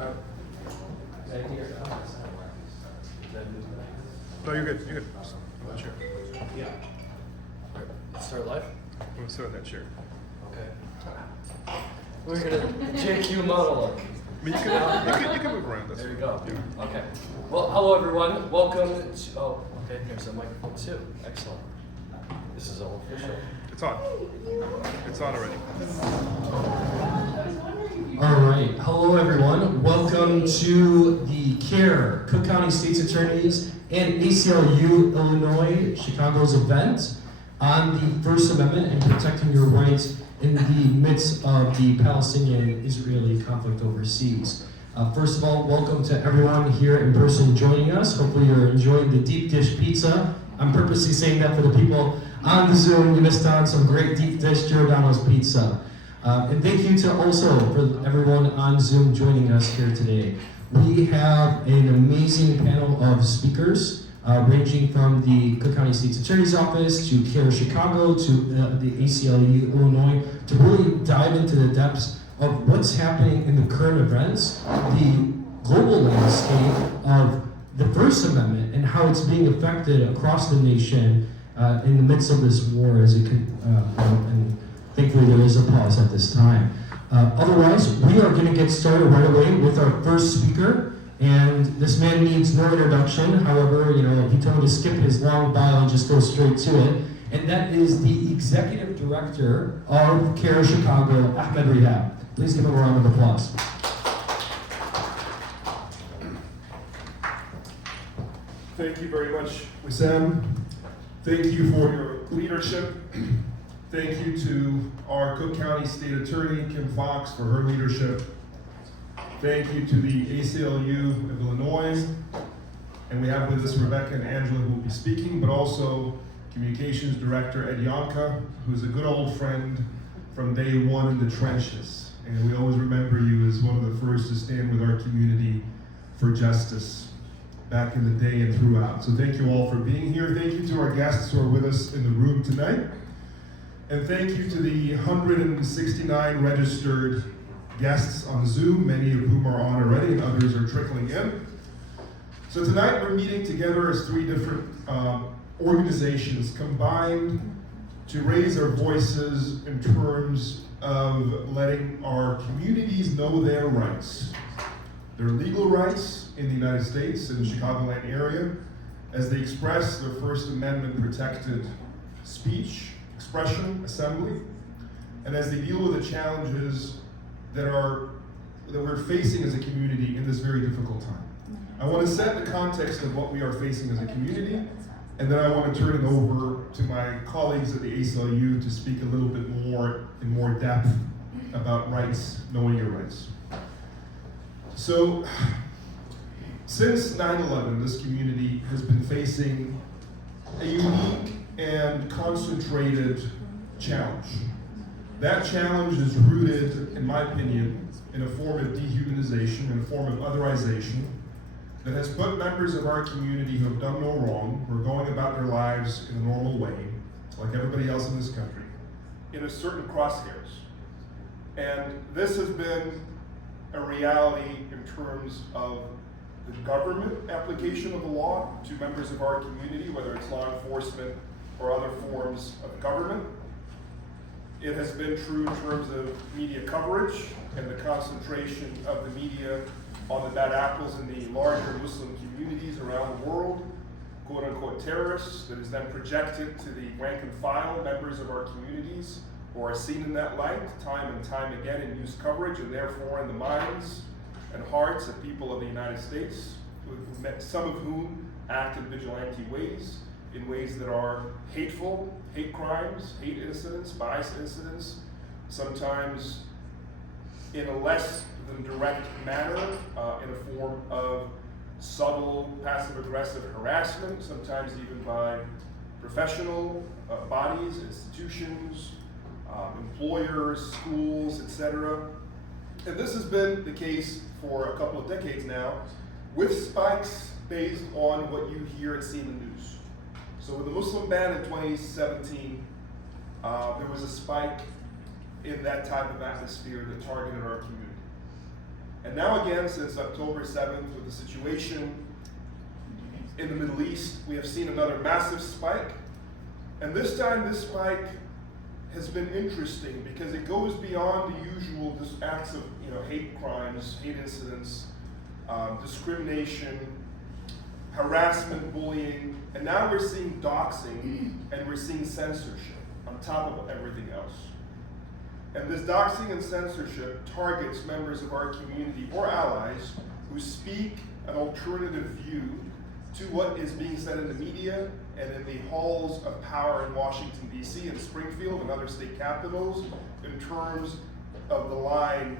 No, you're good. You're good. That chair. Yeah. Start live? I'm gonna sit on that chair. Okay. We're gonna JQ monologue. I mean, you can move around. That's There you fine. go. Yeah. Okay. Well, hello everyone. Welcome to. Oh, okay. There's a microphone too. Excellent. This is all official. It's on. It's on already. All right. Hello, everyone. Welcome to the CAIR, Cook County State's Attorneys and ACLU-Illinois Chicago's event on the First Amendment and protecting your rights in the midst of the Palestinian-Israeli conflict overseas. First of all, welcome to everyone here in person joining us. Hopefully you're enjoying the deep dish pizza. I'm purposely saying that for the people on the Zoom. You missed on some great deep dish Giordano's pizza. And thank you to also for everyone on Zoom joining us here today. We have an amazing panel of speakers, ranging from the Cook County State's Attorney's Office to CAIR-Chicago to the ACLU-Illinois to really dive into the depths of what's happening in the current events, the global landscape of the First Amendment and how it's being affected across the nation in the midst of this war as it can, and thankfully there is a pause at this time. Otherwise, we are going to get started right away with our first speaker, and this man needs no introduction. However, he told me to skip his long bio and just go straight to it, and that is the Executive Director of CAIR-Chicago, Ahmed Rehab. Please give him a round of applause. Thank you very much, Wissam. Thank you for your leadership. Thank you to our Cook County State Attorney, Kim Fox, for her leadership. Thank you to the ACLU of Illinois. And we have with us Rebecca and Angela who will be speaking, but also Communications Director Ed Yonka, who's a good old friend from day one in the trenches. And we always remember you as one of the first to stand with our community for justice back in the day and throughout. So thank you all for being here. Thank you to our guests who are with us in the room tonight. And thank you to the 169 registered guests on Zoom, many of whom are on already and others are trickling in. So tonight we're meeting together as three different organizations combined to raise our voices in terms of letting our communities know their rights, their legal rights in the United States, in the Chicagoland area, as they express their First Amendment protected speech, expression, assembly, and as they deal with the challenges that we're facing as a community in this very difficult time. I want to set the context of what we are facing as a community, and then I want to turn it over to my colleagues at the ACLU to speak a little bit more in more depth about rights, knowing your rights. So, since 9/11, this community has been facing a unique and concentrated challenge. That challenge is rooted, in my opinion, in a form of dehumanization, in a form of otherization, that has put members of our community who have done no wrong, who are going about their lives in a normal way, like everybody else in this country, in a certain crosshairs. And this has been a reality in terms of the government application of the law to members of our community, whether it's law enforcement or other forms of government. It has been true in terms of media coverage and the concentration of the media on the bad apples in the larger Muslim communities around the world, quote unquote terrorists, that is then projected to the rank and file members of our communities who are seen in that light time and time again in news coverage, and therefore in the minds and hearts of people of the United States, some of whom act in vigilante ways, in ways that are hateful, hate crimes, hate incidents, bias incidents, sometimes in a less than direct manner, in a form of subtle, passive-aggressive harassment, sometimes even by professional bodies, institutions, employers, schools, etc. And this has been the case for a couple of decades now, with spikes based on what you hear and see in the news. So with the Muslim ban in 2017, there was a spike in that type of atmosphere that targeted our community. And now again, since October 7th, with the situation in the Middle East, we have seen another massive spike. And this time, this spike has been interesting because it goes beyond the usual acts of hate crimes, hate incidents, discrimination, harassment, bullying, and now we're seeing doxxing and we're seeing censorship on top of everything else. And this doxing and censorship targets members of our community or allies who speak an alternative view to what is being said in the media and in the halls of power in Washington, D.C., and Springfield and other state capitals in terms of the line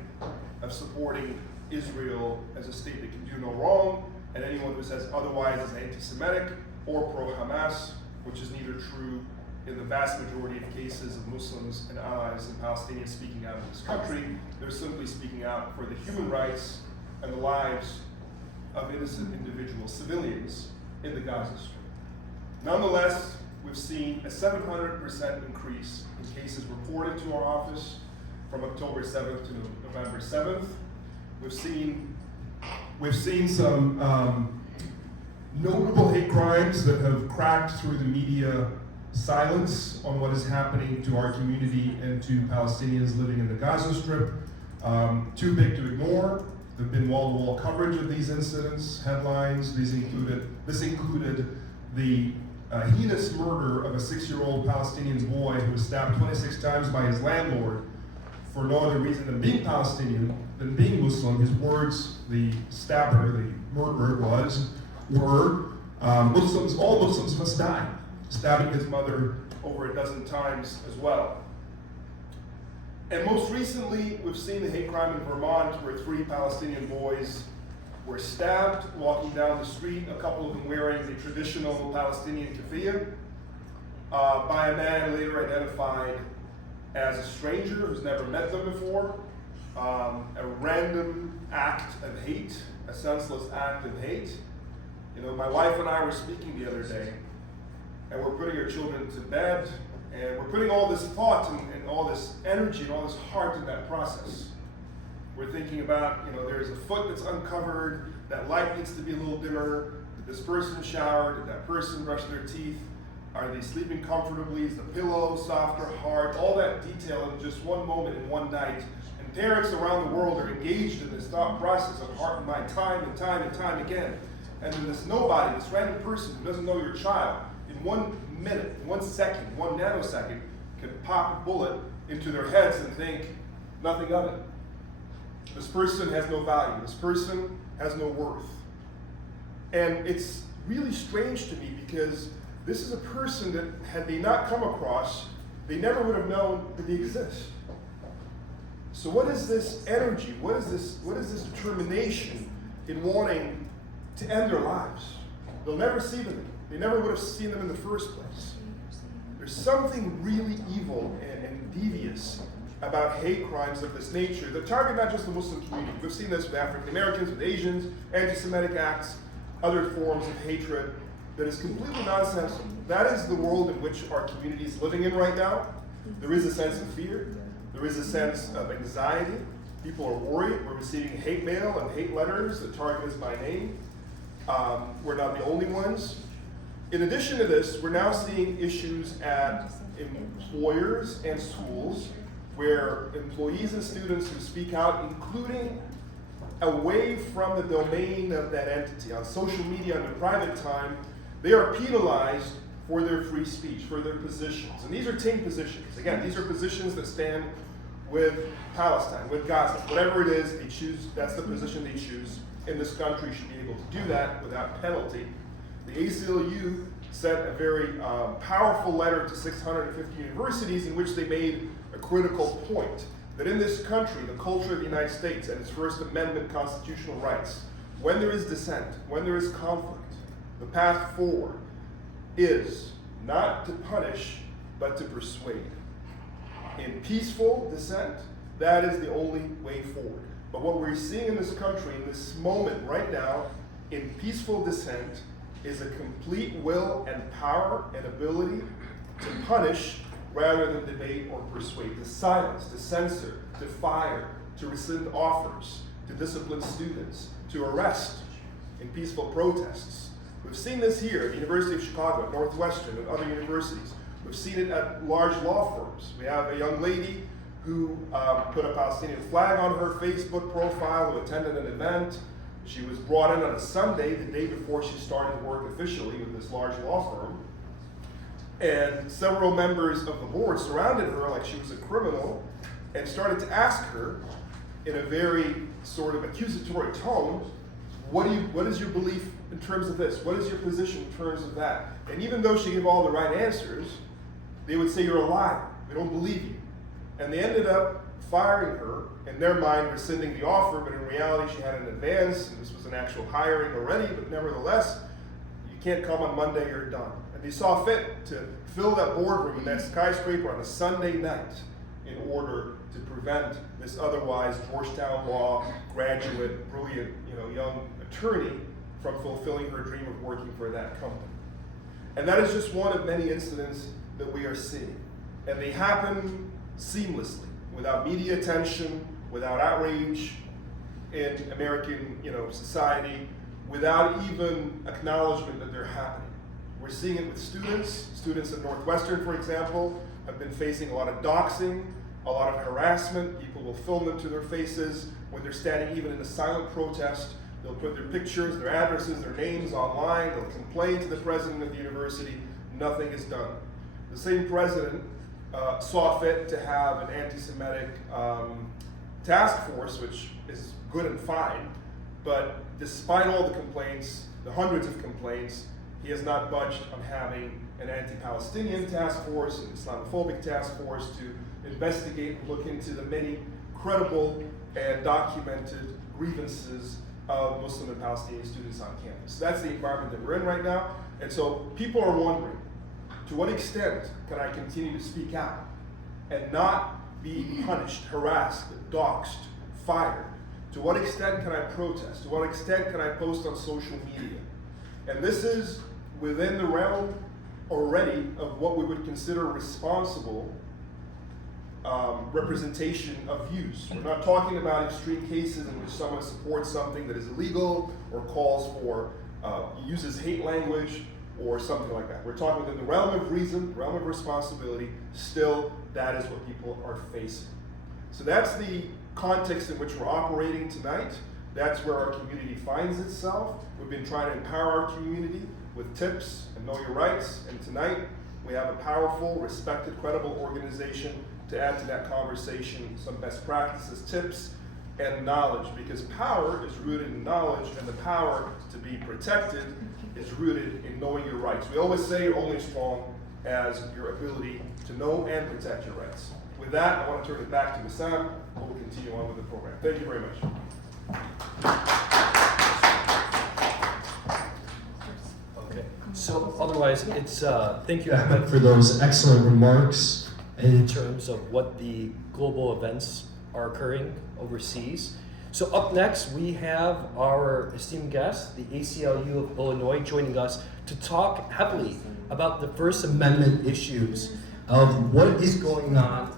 of supporting Israel as a state that can do no wrong, and anyone who says otherwise is anti-Semitic or pro-Hamas, which is neither true in the vast majority of cases of Muslims and allies and Palestinians speaking out in this country. They're simply speaking out for the human rights and the lives of innocent individual civilians in the Gaza Strip. Nonetheless, we've seen a 700% increase in cases reported to our office from October 7th to November 7th. We've seen some notable hate crimes that have cracked through the media silence on what is happening to our community and to Palestinians living in the Gaza Strip. Too big to ignore. There have been wall-to-wall coverage of these incidents, headlines. This included the heinous murder of a 6-year-old Palestinian boy who was stabbed 26 times by his landlord for no other reason than being Palestinian, than being Muslim. His words, the stabber, the murderer were, Muslims, all Muslims must die, stabbing his mother over a dozen times as well. And most recently, we've seen the hate crime in Vermont where 3 Palestinian boys were stabbed walking down the street, a couple of them wearing the traditional Palestinian keffiyeh, by a man later identified as a stranger who's never met them before. A random act of hate, a senseless act of hate. My wife and I were speaking the other day, and we're putting our children to bed, and we're putting all this thought and all this energy and all this heart in that process. We're thinking about, there's a foot that's uncovered, that light needs to be a little dimmer, did this person shower, did that person brush their teeth, are they sleeping comfortably, is the pillow soft or hard, all that detail in just one moment in one night. And parents around the world are engaged in this thought process of heart and mind time and time and time again. And then this nobody, this random person who doesn't know your child, in 1 minute, 1 second, 1 nanosecond, can pop a bullet into their heads and think nothing of it. This person has no value. This person has no worth. And it's really strange to me because this is a person that, had they not come across, they never would have known that they exist. So what is this energy? What is this determination in wanting to end their lives? They'll never see them. They never would have seen them in the first place. There's something really evil and devious about hate crimes of this nature that target not just the Muslim community. We've seen this with African Americans, with Asians, anti-Semitic acts, other forms of hatred that is completely nonsensical. That is the world in which our community is living in right now. There is a sense of fear. There is a sense of anxiety. People are worried. We're receiving hate mail and hate letters that target us by name. We're not the only ones. In addition to this, we're now seeing issues at employers and schools where employees and students who speak out, including away from the domain of that entity, on social media, on their private time, they are penalized for their free speech, for their positions. And these are team positions. Again, these are positions that stand with Palestine, with Gaza. Whatever it is they choose, that's the position they choose in this country, should be able to do that without penalty. The ACLU sent a very powerful letter to 650 universities in which they made a critical point that in this country, the culture of the United States and its First Amendment constitutional rights, when there is dissent, when there is conflict, the path forward is not to punish, but to persuade. In peaceful dissent, that is the only way forward. But what we're seeing in this country, in this moment right now, in peaceful dissent, is a complete will and power and ability to punish rather than debate or persuade, to silence, to censor, to fire, to rescind offers, to discipline students, to arrest in peaceful protests. We've seen this here at the University of Chicago, at Northwestern, and other universities. We've seen it at large law firms. We have a young lady who put a Palestinian flag on her Facebook profile, who attended an event. She was brought in on a Sunday, the day before she started work officially with this large law firm. And several members of the board surrounded her like she was a criminal and started to ask her in a very sort of accusatory tone, what is your belief in terms of this? What is your position in terms of that? And even though she gave all the right answers, they would say, you're a liar. We don't believe you. And they ended up firing her. In their mind, rescinding the offer, but in reality, she had an advance, and this was an actual hiring already, but nevertheless, you can't come on Monday, you're done. And they saw fit to fill that boardroom in that skyscraper on a Sunday night in order to prevent this otherwise Georgetown law graduate, brilliant, young attorney from fulfilling her dream of working for that company. And that is just one of many incidents that we are seeing. And they happen seamlessly, without media attention, without outrage in American society, without even acknowledgement that they're happening. We're seeing it with students. Students at Northwestern, for example, have been facing a lot of doxxing, a lot of harassment. People will film them to their faces when they're standing even in a silent protest. They'll put their pictures, their addresses, their names online. They'll complain to the president of the university. Nothing is done. The same president saw fit to have an anti-Semitic task force, which is good and fine, but despite all the complaints, the hundreds of complaints, he has not budged on having an anti-Palestinian task force, an Islamophobic task force to investigate and look into the many credible and documented grievances of Muslim and Palestinian students on campus. That's the environment that we're in right now, and so people are wondering, to what extent can I continue to speak out and not be punished, harassed, doxxed, fired? To what extent can I protest? To what extent can I post on social media? And this is within the realm already of what we would consider responsible representation of views. We're not talking about extreme cases in which someone supports something that is illegal or calls for, uses hate language or something like that. We're talking within the realm of reason, realm of responsibility. Still, that is what people are facing. So that's the context in which we're operating tonight. That's where our community finds itself. We've been trying to empower our community with tips and know your rights. And tonight, we have a powerful, respected, credible organization to add to that conversation some best practices, tips, and knowledge. Because power is rooted in knowledge, and the power to be protected is rooted in knowing your rights. We always say you're only as strong as your ability to know and protect your rights. With that, I want to turn it back to Wissam, who will continue on with the program. Thank you very much. Okay. So otherwise, it's thank you, Ahmed, Ahmed, for those excellent remarks. in terms of what the global events are occurring overseas. So up next, we have our esteemed guest, the ACLU of Illinois, joining us to talk heavily about the First Amendment issues of what is going on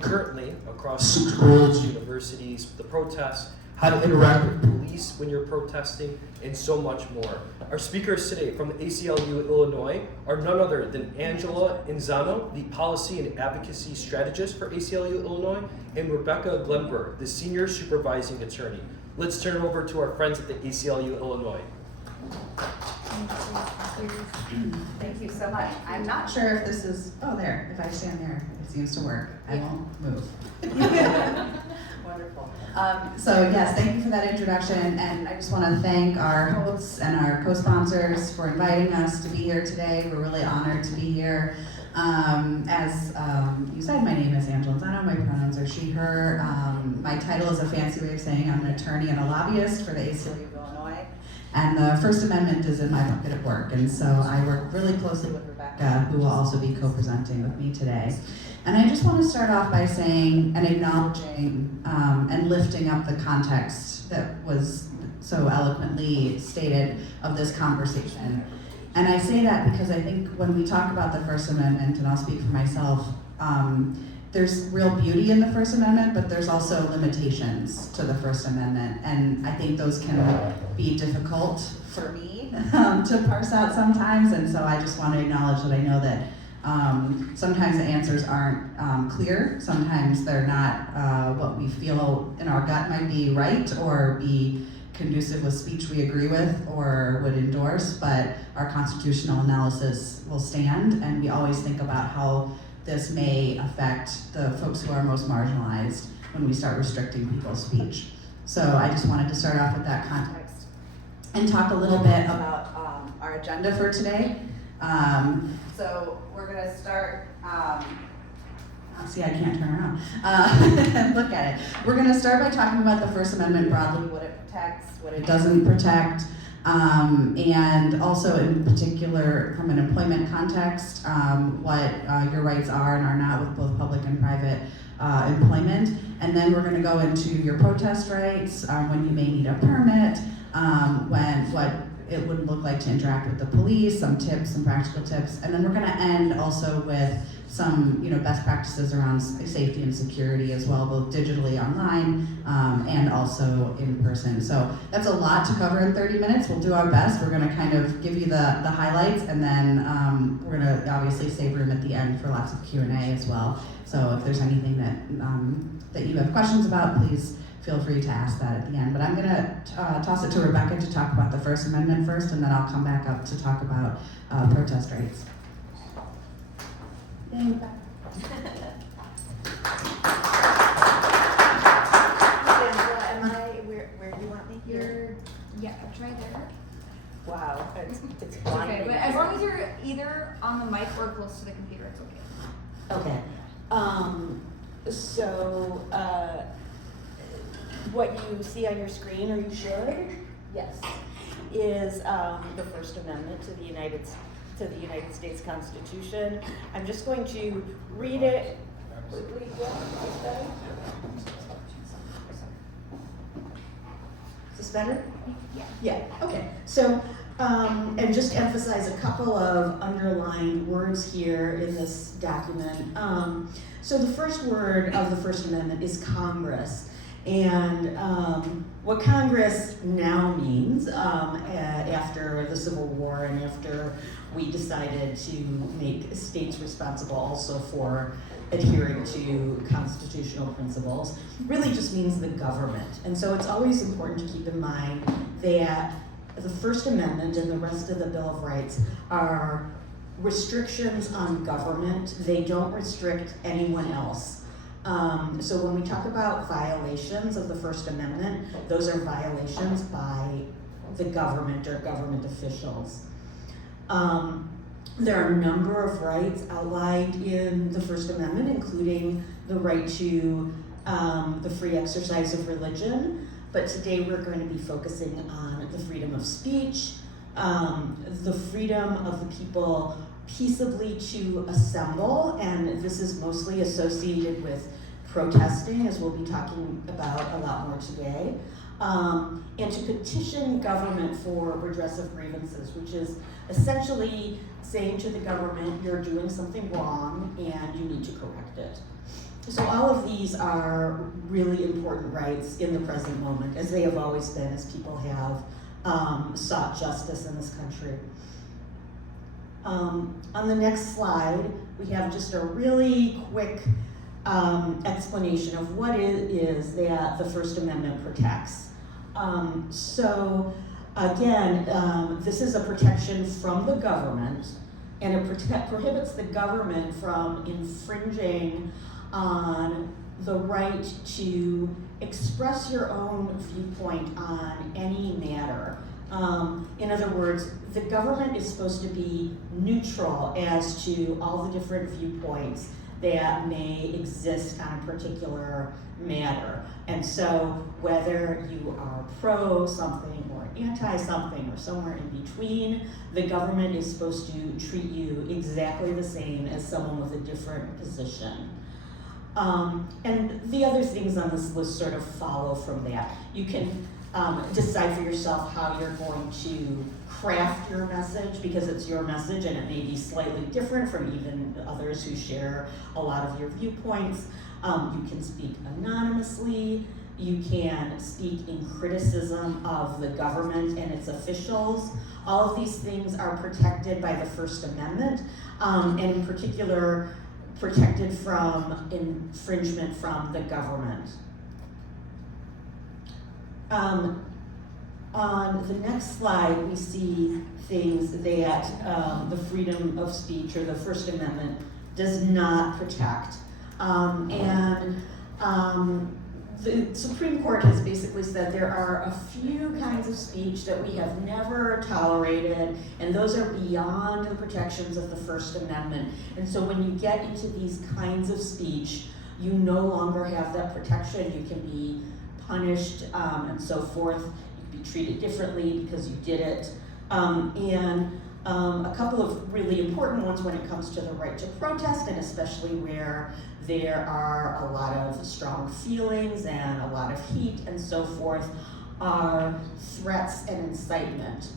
currently across schools, universities, the protests, how to interact with police when you're protesting, and so much more. Our speakers today from the ACLU-Illinois are none other than Angela Inzano, the Policy and Advocacy Strategist for ACLU-Illinois, and Rebecca Glenberg, the Senior Supervising Attorney. Let's turn it over to our friends at the ACLU-Illinois. Thank you so much. I'm not sure if this is, oh there, if I stand there, it seems to work. I won't move. Wonderful. So yes, thank you for that introduction, and I just want to thank our hosts and our co-sponsors for inviting us to be here today. We're really honored to be here. As you said, my name is Angela Zeno. My pronouns are she, her. My title is a fancy way of saying I'm an attorney and a lobbyist for the ACLU of Illinois. And the First Amendment is in my bucket of work, and so I work really closely with Rebecca, who will also be co-presenting with me today. And I just want to start off by saying and acknowledging and lifting up the context that was so eloquently stated of this conversation. And I say that because I think when we talk about the First Amendment, and I'll speak for myself, there's real beauty in the First Amendment, but there's also limitations to the First Amendment. And I think those can be difficult for me to parse out sometimes. And so I just want to acknowledge that I know that sometimes the answers aren't clear. Sometimes they're not what we feel in our gut might be right or be conducive with speech we agree with or would endorse, but our constitutional analysis will stand, and we always think about how this may affect the folks who are most marginalized when we start restricting people's speech. So I just wanted to start off with that context and talk a little bit about our agenda for today. So we're gonna start, see, I can't turn around. Look at it. We're gonna start by talking about the First Amendment broadly, what it protects, what it doesn't protect, and also in particular from an employment context, what your rights are and are not with both public and private employment. And then we're gonna go into your protest rights, when you may need a permit, what it would look like to interact with the police, some tips, some practical tips, and then we're gonna end also with some best practices around safety and security as well, both digitally online and also in person. So that's a lot to cover in 30 minutes. We'll do our best. We're gonna kind of give you the highlights, and then we're gonna obviously save room at the end for lots of Q&A as well. So if there's anything that you have questions about, please feel free to ask that at the end. But I'm gonna toss it to Rebecca to talk about the First Amendment first, and then I'll come back up to talk about protest rights. Yay, Rebecca. Where do you want me? You're, yeah, try there. Wow, it's It's blind. okay, but as long as you're either on the mic or close to the computer, it's okay. Okay. So, what you see on your screen, or you should, yes, is the First Amendment to the United States Constitution. I'm just going to read it quickly. Is this better? Yeah. Yeah, okay. So, and just emphasize a couple of underlined words here in this document. So the first word of the First Amendment is Congress. And what Congress now means after the Civil War and after we decided to make states responsible also for adhering to constitutional principles, really just means the government. And so it's always important to keep in mind that the First Amendment and the rest of the Bill of Rights are restrictions on government. They don't restrict anyone else. So when we talk about violations of the First Amendment, those are violations by the government or government officials. There are a number of rights outlined in the First Amendment, including the right to the free exercise of religion, but today we're going to be focusing on the freedom of speech, the freedom of the people peaceably to assemble, and this is mostly associated with protesting, as we'll be talking about a lot more today, and to petition government for redress of grievances, which is essentially saying to the government, you're doing something wrong and you need to correct it. So all of these are really important rights in the present moment, as they have always been, as people have sought justice in this country. On the next slide, we have just a really quick explanation of what it is that the First Amendment protects. So again, this is a protection from the government, and it prohibits the government from infringing on the right to express your own viewpoint on any matter. In other words, the government is supposed to be neutral as to all the different viewpoints that may exist on a particular matter. And so whether you are pro something or anti something or somewhere in between, the government is supposed to treat you exactly the same as someone with a different position. And the other things on this list sort of follow from that. You can decide for yourself how you're going to craft your message, because it's your message and it may be slightly different from even others who share a lot of your viewpoints. You can speak anonymously. You can speak in criticism of the government and its officials. All of these things are protected by the First Amendment, and in particular, protected from infringement from the government. On the next slide, we see things that the freedom of speech or the First Amendment does not protect. The Supreme Court has basically said there are a few kinds of speech that we have never tolerated, and those are beyond the protections of the First Amendment. And so when you get into these kinds of speech, you no longer have that protection. You can be punished and so forth. You can be treated differently because you did it. A couple of really important ones when it comes to the right to protest, and especially where there are a lot of strong feelings and a lot of heat and so forth, are threats and incitement.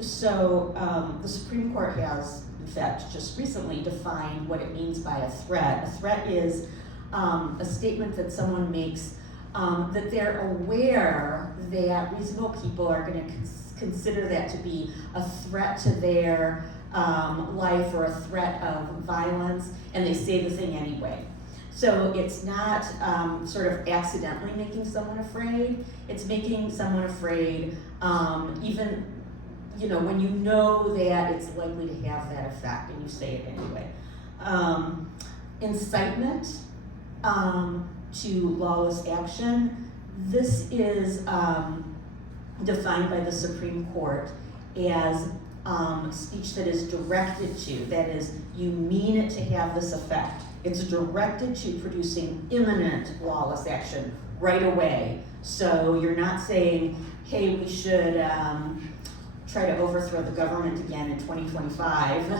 So the Supreme Court has, in fact, just recently defined what it means by a threat. A threat is a statement that someone makes that they're aware that reasonable people are going to consider that to be a threat to their life or a threat of violence, and they say the thing anyway. So it's not sort of accidentally making someone afraid. It's making someone afraid even, when you know that it's likely to have that effect and you say it anyway. Incitement to lawless action. This is defined by the Supreme Court as speech that is directed to, that is, you mean it to have this effect. It's directed to producing imminent lawless action right away. So you're not saying, hey, we should try to overthrow the government again in 2025.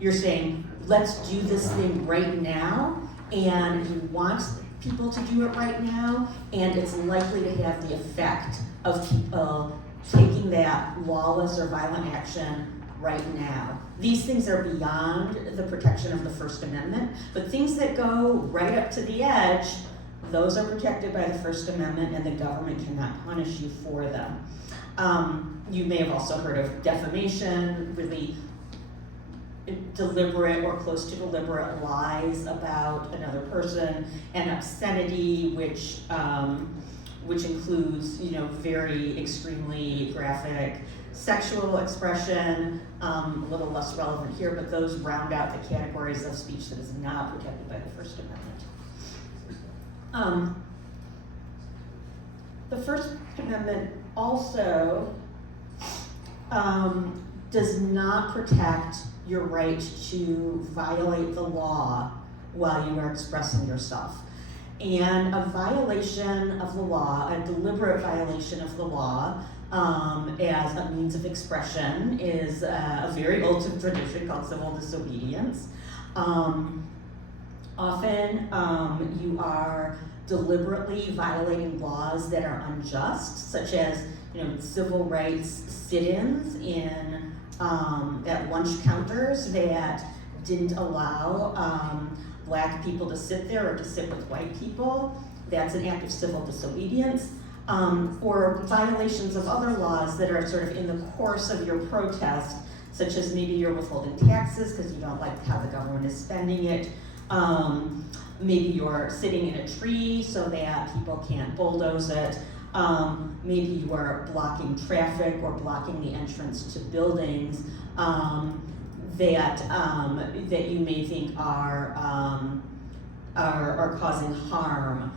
You're saying, let's do this thing right now, and you want people to do it right now, and it's likely to have the effect of people taking that lawless or violent action right now. These things are beyond the protection of the First Amendment, but things that go right up to the edge, those are protected by the First Amendment, and the government cannot punish you for them. You may have also heard of defamation, really deliberate or close to deliberate lies about another person, and obscenity, which includes, very extremely graphic sexual expression, a little less relevant here, but those round out the categories of speech that is not protected by the First Amendment. The First Amendment also does not protect your right to violate the law while you are expressing yourself. And a violation of the law, a deliberate violation of the law, as a means of expression is a very old tradition called civil disobedience. Often you are deliberately violating laws that are unjust, such as civil rights sit-ins in at lunch counters that didn't allow Black people to sit there or to sit with white people. That's an act of civil disobedience. Or violations of other laws that are sort of in the course of your protest, such as maybe you're withholding taxes because you don't like how the government is spending it. Maybe you're sitting in a tree so that people can't bulldoze it. Maybe you are blocking traffic or blocking the entrance to buildings that you may think are causing harm.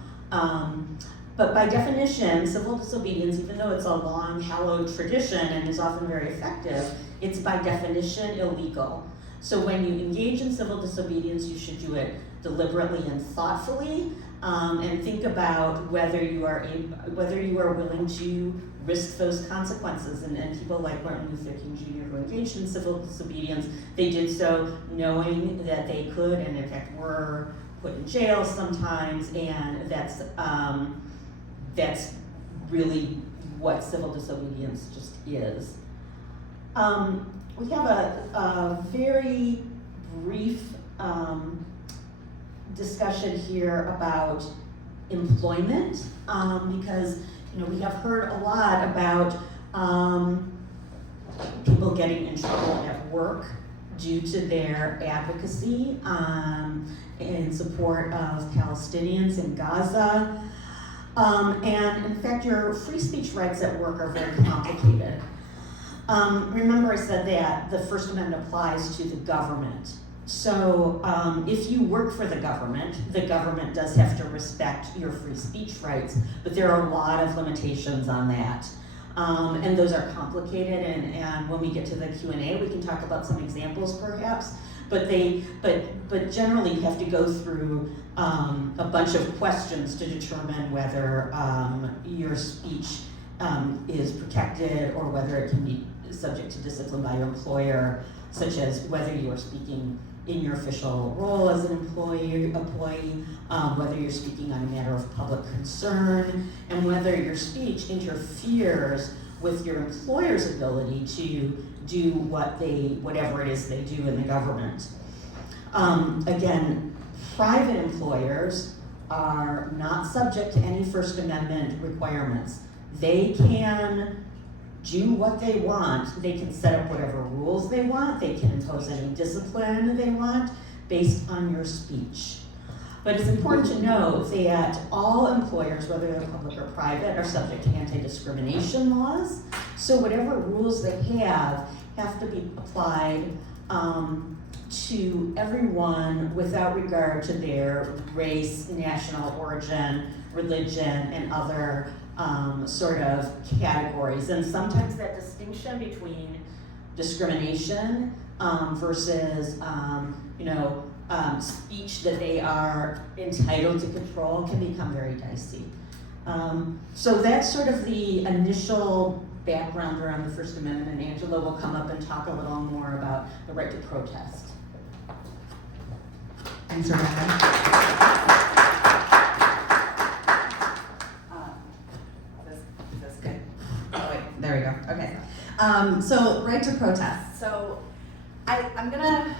But by definition, civil disobedience, even though it's a long, hallowed tradition and is often very effective, it's by definition illegal. So when you engage in civil disobedience, you should do it deliberately and thoughtfully, and think about whether you are willing to risk those consequences. And people like Martin Luther King Jr. who engaged in civil disobedience, they did so knowing that they could, and in fact were put in jail sometimes, and that's really what civil disobedience just is. We have a very brief discussion here about employment, because we have heard a lot about people getting in trouble at work due to their advocacy in support of Palestinians in Gaza. And in fact, your free speech rights at work are very complicated. Remember I said that the First Amendment applies to the government. So if you work for the government does have to respect your free speech rights, but there are a lot of limitations on that. And those are complicated, and when we get to the Q&A, we can talk about some examples perhaps, but generally you have to go through a bunch of questions to determine whether your speech is protected or whether it can be subject to discipline by your employer, such as whether you are speaking in your official role as an employee, whether you're speaking on a matter of public concern, and whether your speech interferes with your employer's ability to do whatever it is they do in the government. Again, private employers are not subject to any First Amendment requirements. They can do what they want. They can set up whatever rules they want. They can impose any discipline they want based on your speech. But it's important to know that all employers, whether they're public or private, are subject to anti-discrimination laws. So whatever rules they have to be applied to everyone without regard to their race, national origin, religion, and other sort of categories. And sometimes that distinction between discrimination versus speech that they are entitled to control can become very dicey. So that's sort of the initial background around the First Amendment, and Angela will come up and talk a little more about the right to protest. Thanks, Rebecca. Is this good? Oh, wait, there we go. Okay. So, right to protest. So, I'm gonna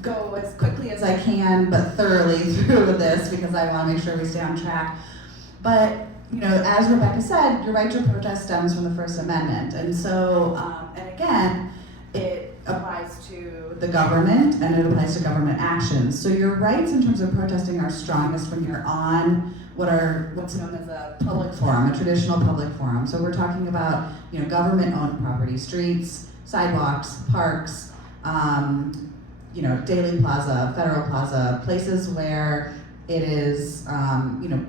go as quickly as I can, but thoroughly through this because I want to make sure we stay on track. But as Rebecca said, your right to protest stems from the First Amendment, and so, and again, it applies to the government and it applies to government actions. So your rights in terms of protesting are strongest when you're on what's known as a public forum, a traditional public forum. So we're talking about government-owned property, streets, sidewalks, parks, Daily Plaza, Federal Plaza, places where it is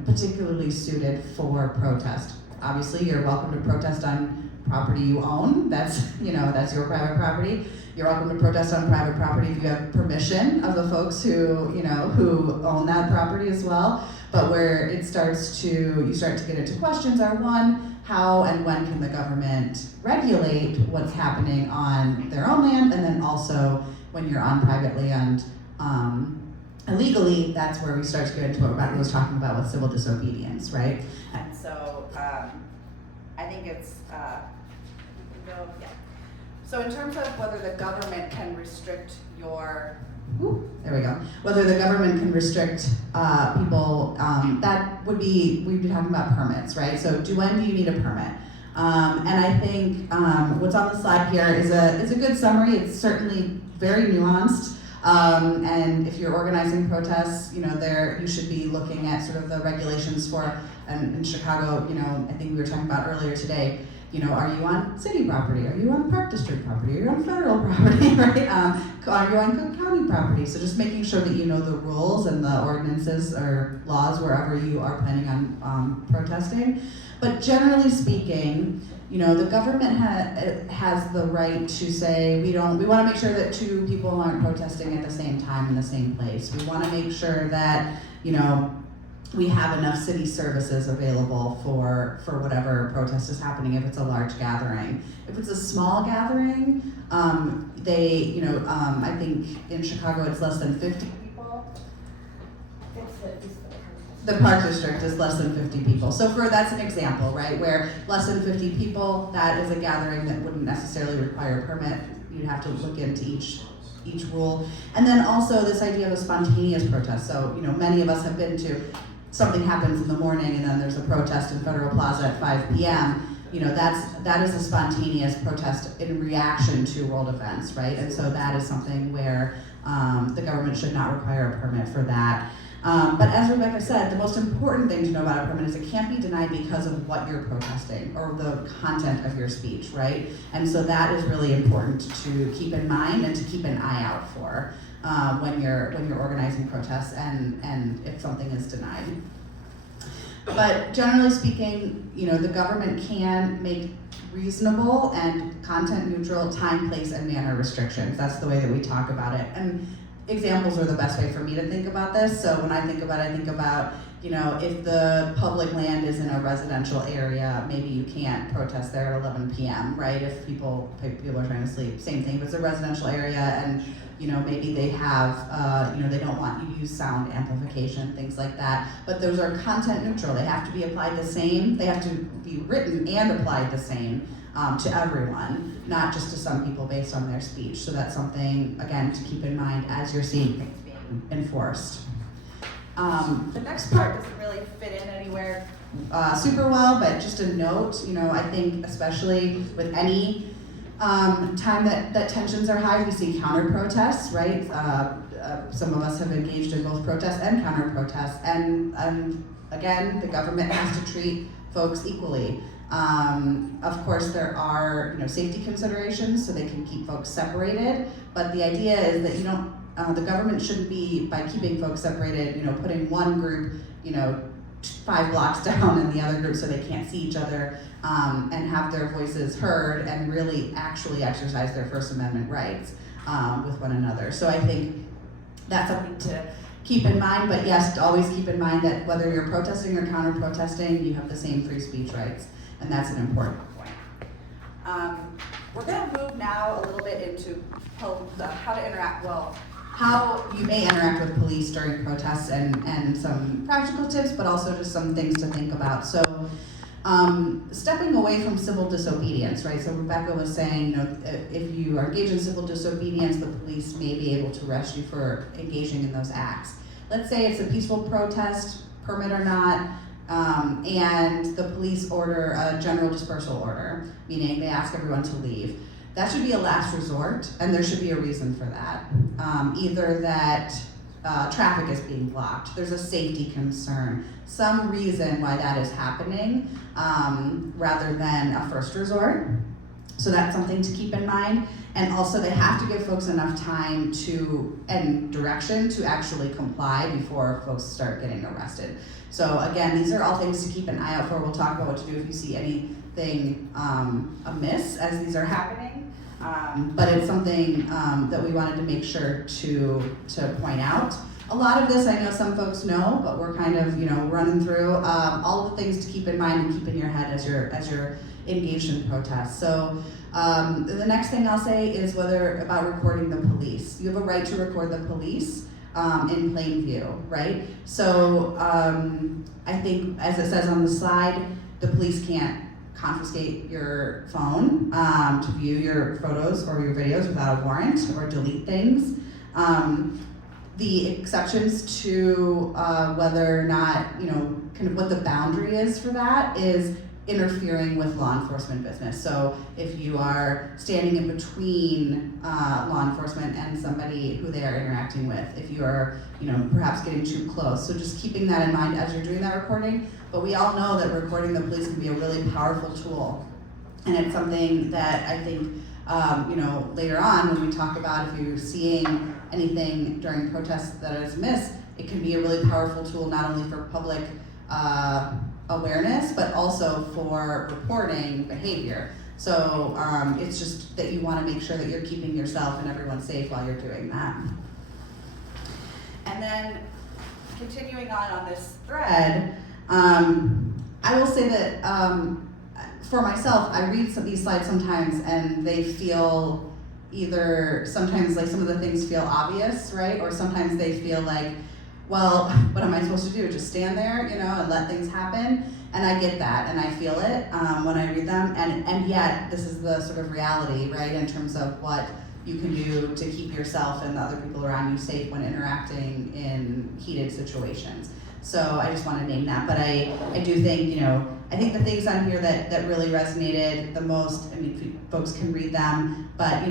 particularly suited for protest. Obviously, you're welcome to protest on property you own. That's that's your private property. You're welcome to protest on private property if you have permission of the folks who own that property as well. But where you start to get into questions are, one, how and when can the government regulate what's happening on their own land, and then also when you're on private land illegally, that's where we start to get into what Rebecca was talking about with civil disobedience, right? And so I think it's So in terms of whether the government can restrict whether the government can restrict people, that would be, we'd be talking about permits, right? So when do you need a permit? And I think what's on the slide here is a good summary. It's certainly very nuanced. And if you're organizing protests, you should be looking at sort of the regulations for, and in Chicago, I think we were talking about earlier today, are you on city property? Are you on Park District property? Are you on federal property, right? Are you on Cook County property? So just making sure that you know the rules and the ordinances or laws wherever you are planning on protesting. But generally speaking, the government has the right to say, we want to make sure that two people aren't protesting at the same time in the same place. We want to make sure that, we have enough city services available for whatever protest is happening if it's a large gathering. If it's a small gathering, I think in Chicago it's less than 50 people. The park district is less than 50 people. So that's an example, right? Where less than 50 people, that is a gathering that wouldn't necessarily require a permit. You'd have to look into each rule. And then also this idea of a spontaneous protest. So, many of us have been to, something happens in the morning and then there's a protest in Federal Plaza at 5 p.m. That is a spontaneous protest in reaction to world events, right? And so that is something where the government should not require a permit for that. But as Rebecca said, the most important thing to know about a permit is it can't be denied because of what you're protesting or the content of your speech, right? And so that is really important to keep in mind and to keep an eye out for when you're organizing protests and if something is denied. But generally speaking, the government can make reasonable and content neutral time, place, and manner restrictions. That's the way that we talk about it. And examples are the best way for me to think about this. So when I think about if the public land is in a residential area, maybe you can't protest there at 11 p.m., right? If people are trying to sleep. Same thing, if it's a residential area and maybe they have, they don't want you to use sound amplification, things like that. But those are content neutral. They have to be applied the same. They have to be written and applied the same to everyone, not just to some people based on their speech. So that's something, again, to keep in mind as you're seeing things being enforced. The next part doesn't really fit in anywhere super well, but just a note, I think especially with any time that tensions are high, we see counter-protests, right? Some of us have engaged in both protests and counter-protests, and again, the government has to treat folks equally. Of course, there are safety considerations, so they can keep folks separated, but the idea is that the government shouldn't be, by keeping folks separated, putting one group 5 blocks down and the other group so they can't see each other and have their voices heard and really actually exercise their First Amendment rights with one another. So I think that's something to keep in mind, but yes, always keep in mind that whether you're protesting or counter-protesting, you have the same free speech rights, and that's an important point. We're going to move now a little bit into how to interact, how you may interact with police during protests and some practical tips, but also just some things to think about. So stepping away from civil disobedience, right? So Rebecca was saying, if you are engaged in civil disobedience, the police may be able to arrest you for engaging in those acts. Let's say it's a peaceful protest, permit or not, and the police order a general dispersal order, meaning they ask everyone to leave. That should be a last resort, and there should be a reason for that. Either that traffic is being blocked, there's a safety concern, some reason why that is happening, rather than a first resort. So that's something to keep in mind. And also they have to give folks enough time and direction to actually comply before folks start getting arrested. So again, these are all things to keep an eye out for. We'll talk about what to do if you see anything amiss as these are happening. But it's something that we wanted to make sure to point out. A lot of this I know some folks know, but we're kind of running through all of the things to keep in mind and keep in your head as you're engaged in protests. So the next thing I'll say is about recording the police. You have a right to record the police in plain view, right? So I think, as it says on the slide, the police can't confiscate your phone to view your photos or your videos without a warrant or delete things. The exceptions to whether or not, kind of what the boundary is for that is interfering with law enforcement business. So if you are standing in between law enforcement and somebody who they are interacting with, if you are, perhaps getting too close. So just keeping that in mind as you're doing that recording. But we all know that recording the police can be a really powerful tool. And it's something that I think, later on when we talk about if you're seeing anything during protests that is amiss, it can be a really powerful tool not only for public awareness, but also for reporting behavior. So it's just that you want to make sure that you're keeping yourself and everyone safe while you're doing that. And then continuing on this thread, I will say that for myself, I read these slides sometimes and they feel sometimes like some of the things feel obvious, right? Or sometimes they feel like well, what am I supposed to do? Just stand there, and let things happen? And I get that, and I feel it when I read them, and yet this is the sort of reality, right, in terms of what you can do to keep yourself and the other people around you safe when interacting in heated situations. So I just want to name that, but I do think, I think the things on here that really resonated the most, folks can read them, but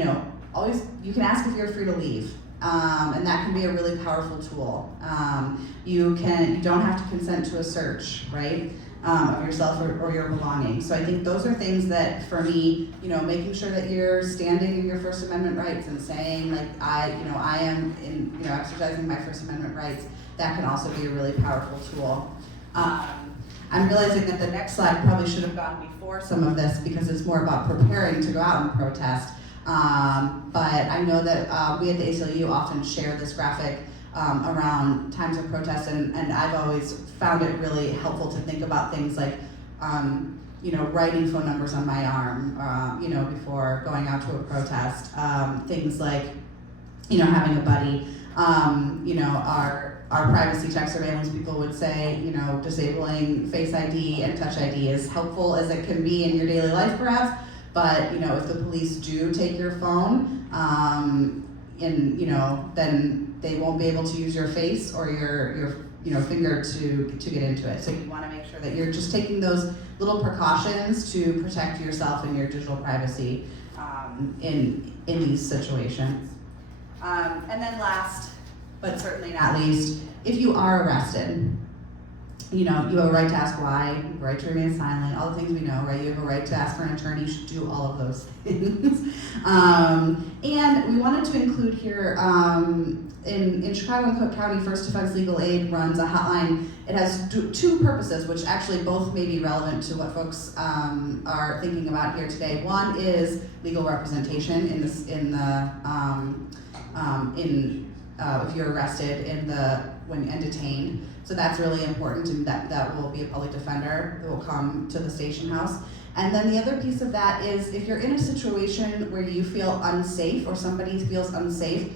always, you can ask if you're free to leave. And that can be a really powerful tool. You don't have to consent to a search, right, of yourself or your belongings. So I think those are things that, for me, making sure that you're standing in your First Amendment rights and saying, like, I am exercising my First Amendment rights. That can also be a really powerful tool. I'm realizing that the next slide probably should have gone before some of this because it's more about preparing to go out and protest. But I know that we at the ACLU often share this graphic around times of protest, and I've always found it really helpful to think about things like, writing phone numbers on my arm, before going out to a protest. Things like, having a buddy. Our privacy check surveillance people would say, disabling Face ID and Touch ID is helpful as it can be in your daily life, perhaps. But if the police do take your phone, then they won't be able to use your face or your finger to get into it. So you want to make sure that you're just taking those little precautions to protect yourself and your digital privacy in these situations. And then last, but certainly not least, if you are arrested, you have a right to ask why, you have a right to remain silent, all the things we know, right? You have a right to ask for an attorney, you should do all of those things. And we wanted to include here, in Chicago and Cook County, First Defense Legal Aid runs a hotline. It has two purposes, which actually both may be relevant to what folks are thinking about here today. One is legal representation if you're arrested and detained. So that's really important, and that will be a public defender who will come to the station house. And then the other piece of that is if you're in a situation where you feel unsafe or somebody feels unsafe,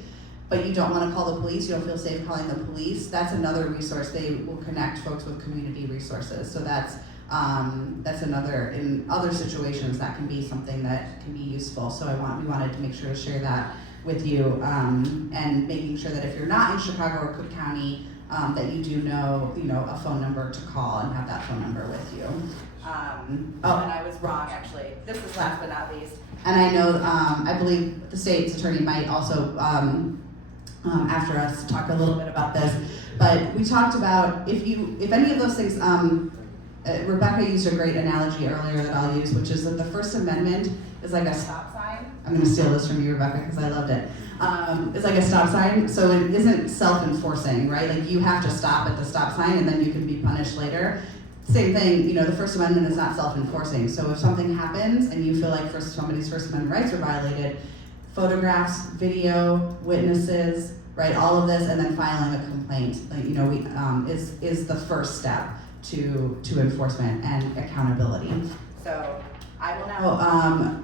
but you don't want to call the police, you don't feel safe calling the police, that's another resource. They will connect folks with community resources. So that's another, in other situations, that can be something that can be useful. So we wanted to make sure to share that with you, and making sure that if you're not in Chicago or Cook County, that you do know a phone number to call and have that phone number with you. And I was wrong, actually. This is last but not least. And I know, I believe the state's attorney might also, after us, talk a little bit about this. But we talked about if any of those things, Rebecca used a great analogy earlier that I'll use, which is that the First Amendment is like a stop sign. I'm going to steal this from you, Rebecca, because I loved it. It's like a stop sign, so it isn't self-enforcing, right? Like you have to stop at the stop sign and then you can be punished later. Same thing, the First Amendment is not self-enforcing. So if something happens and you feel like somebody's First Amendment rights are violated, photographs, video, witnesses, right, all of this, and then filing a complaint, is the first step to enforcement and accountability. So I will now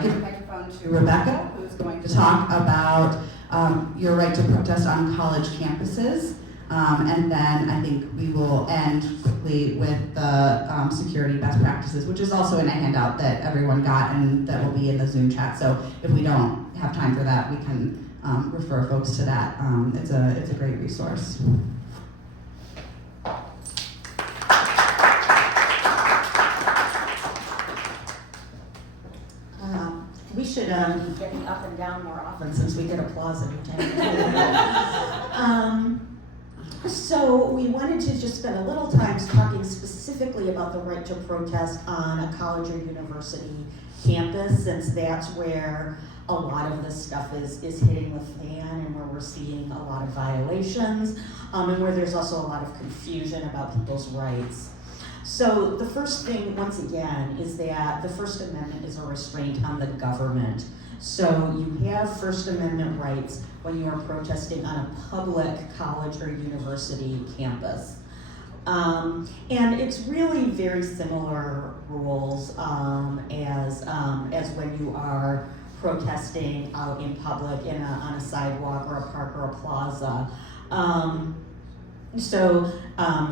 give the microphone to Rebecca, who's going to talk about your right to protest on college campuses. And then I think we will end quickly with the security best practices, which is also in a handout that everyone got and that will be in the Zoom chat. So if we don't have time for that, we can refer folks to that. It's a great resource. We should be getting up and down more often since we get applause every time. So we wanted to just spend a little time talking specifically about the right to protest on a college or university campus, since that's where a lot of this stuff is hitting the fan and where we're seeing a lot of violations, and where there's also a lot of confusion about people's rights. So the first thing, once again, is that the First Amendment is a restraint on the government. So you have First Amendment rights when you are protesting on a public college or university campus. And it's really very similar rules as when you are protesting out in public on a sidewalk or a park or a plaza.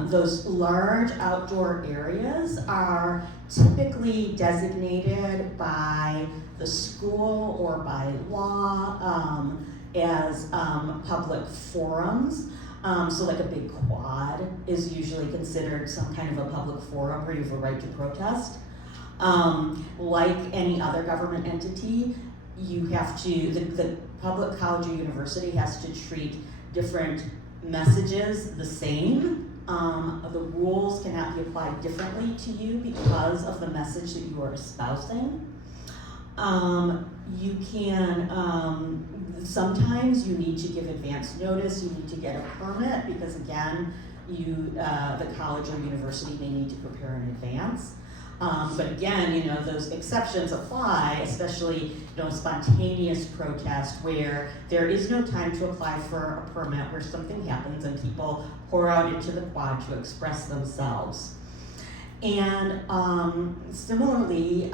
Those large outdoor areas are typically designated by the school or by law as public forums. So like a big quad is usually considered some kind of a public forum where you have a right to protest. Like any other government entity, you have to, the public college or university has to treat different messages the same. The rules cannot be applied differently to you because of the message that you are espousing. You can, sometimes you need to give advance notice, you need to get a permit because again, the college or university may need to prepare in advance. But again, those exceptions apply, especially, spontaneous protest where there is no time to apply for a permit, where something happens and people pour out into the quad to express themselves. And similarly,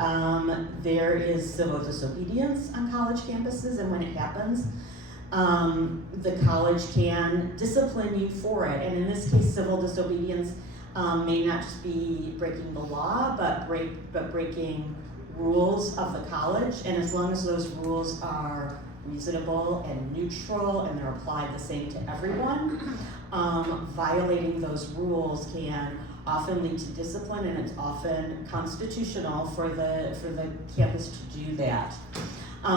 there is civil disobedience on college campuses, and when it happens, the college can discipline you for it. And in this case, civil disobedience may not just be breaking the law, but breaking rules of the college. And as long as those rules are reasonable and neutral and they're applied the same to everyone, violating those rules can often lead to discipline, and it's often constitutional for the campus to do that.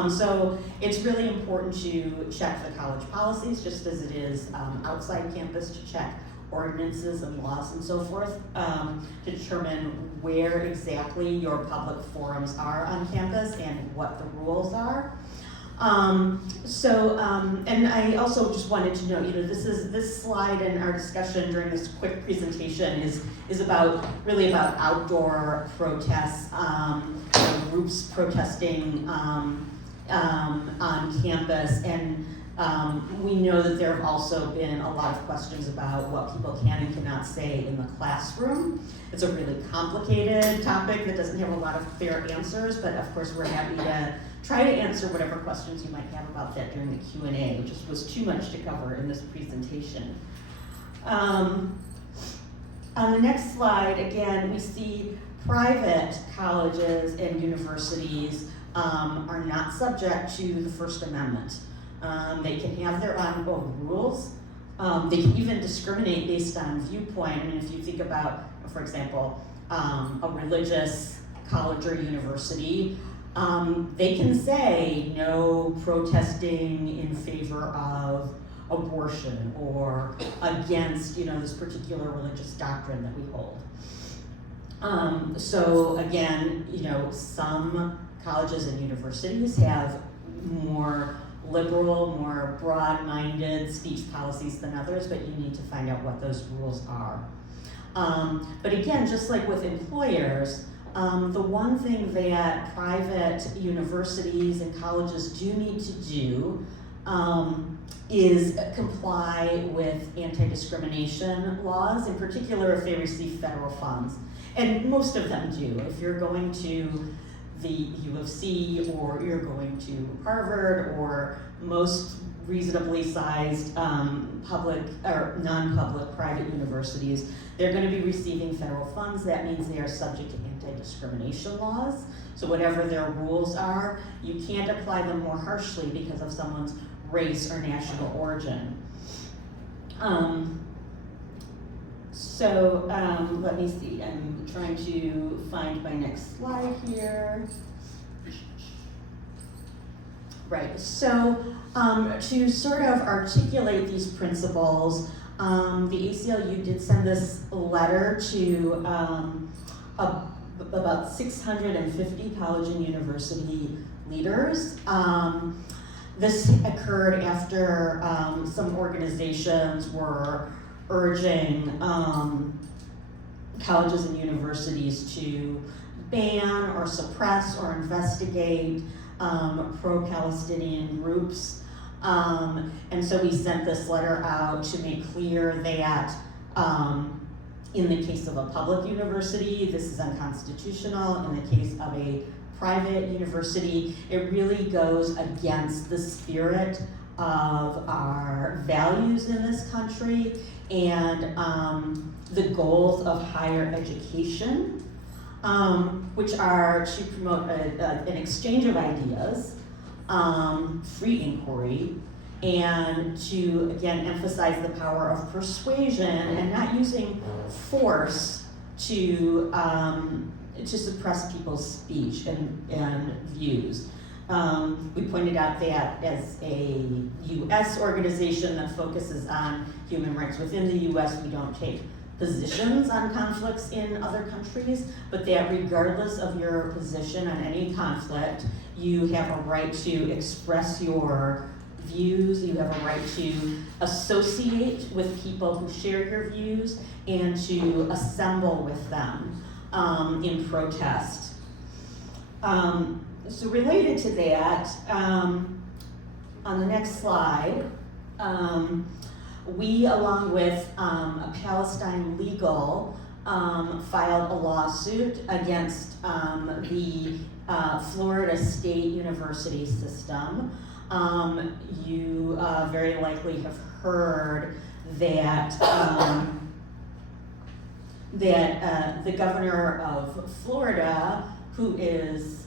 So it's really important to check the college policies, just as it is outside campus to check ordinances and laws and so forth, to determine where exactly your public forums are on campus and what the rules are. And I also just wanted to note, this slide and our discussion during this quick presentation is really about outdoor protests, groups protesting on campus, and we know that there have also been a lot of questions about what people can and cannot say in the classroom. It's a really complicated topic that doesn't have a lot of fair answers, but of course we're happy to try to answer whatever questions you might have about that during the Q&A, which was too much to cover in this presentation. On the next slide, again, we see private colleges and universities are not subject to the First Amendment. They can have their own rules. They can even discriminate based on viewpoint. I mean, if you think about, for example, a religious college or university, they can say no protesting in favor of abortion or against, this particular religious doctrine that we hold. So again, some colleges and universities have more liberal, more broad-minded speech policies than others, but you need to find out what those rules are. But again, just like with employers, the one thing that private universities and colleges do need to do is comply with anti-discrimination laws, in particular if they receive federal funds. And most of them do. If you're going to the U of C, or you're going to Harvard, or most reasonably sized public or non-public private universities, they're going to be receiving federal funds. That means they are subject to anti-discrimination laws. So whatever their rules are, you can't apply them more harshly because of someone's race or national origin. Let me see, I'm trying to find my next slide here. Right, so to sort of articulate these principles, the ACLU did send this letter to about 650 college and university leaders. This occurred after some organizations were urging colleges and universities to ban or suppress or investigate pro-Palestinian groups. And so we sent this letter out to make clear that in the case of a public university, this is unconstitutional. In the case of a private university, it really goes against the spirit of our values in this country and the goals of higher education, which are to promote an exchange of ideas, free inquiry, and to, again, emphasize the power of persuasion and not using force to suppress people's speech and views. We pointed out that as a U.S. organization that focuses on human rights within the U.S., we don't take positions on conflicts in other countries, but that regardless of your position on any conflict, you have a right to express your views, you have a right to associate with people who share your views, and to assemble with them in protest. So related to that, on the next slide, we, along with Palestine Legal, filed a lawsuit against the Florida State University system. You very likely have heard that the governor of Florida, who is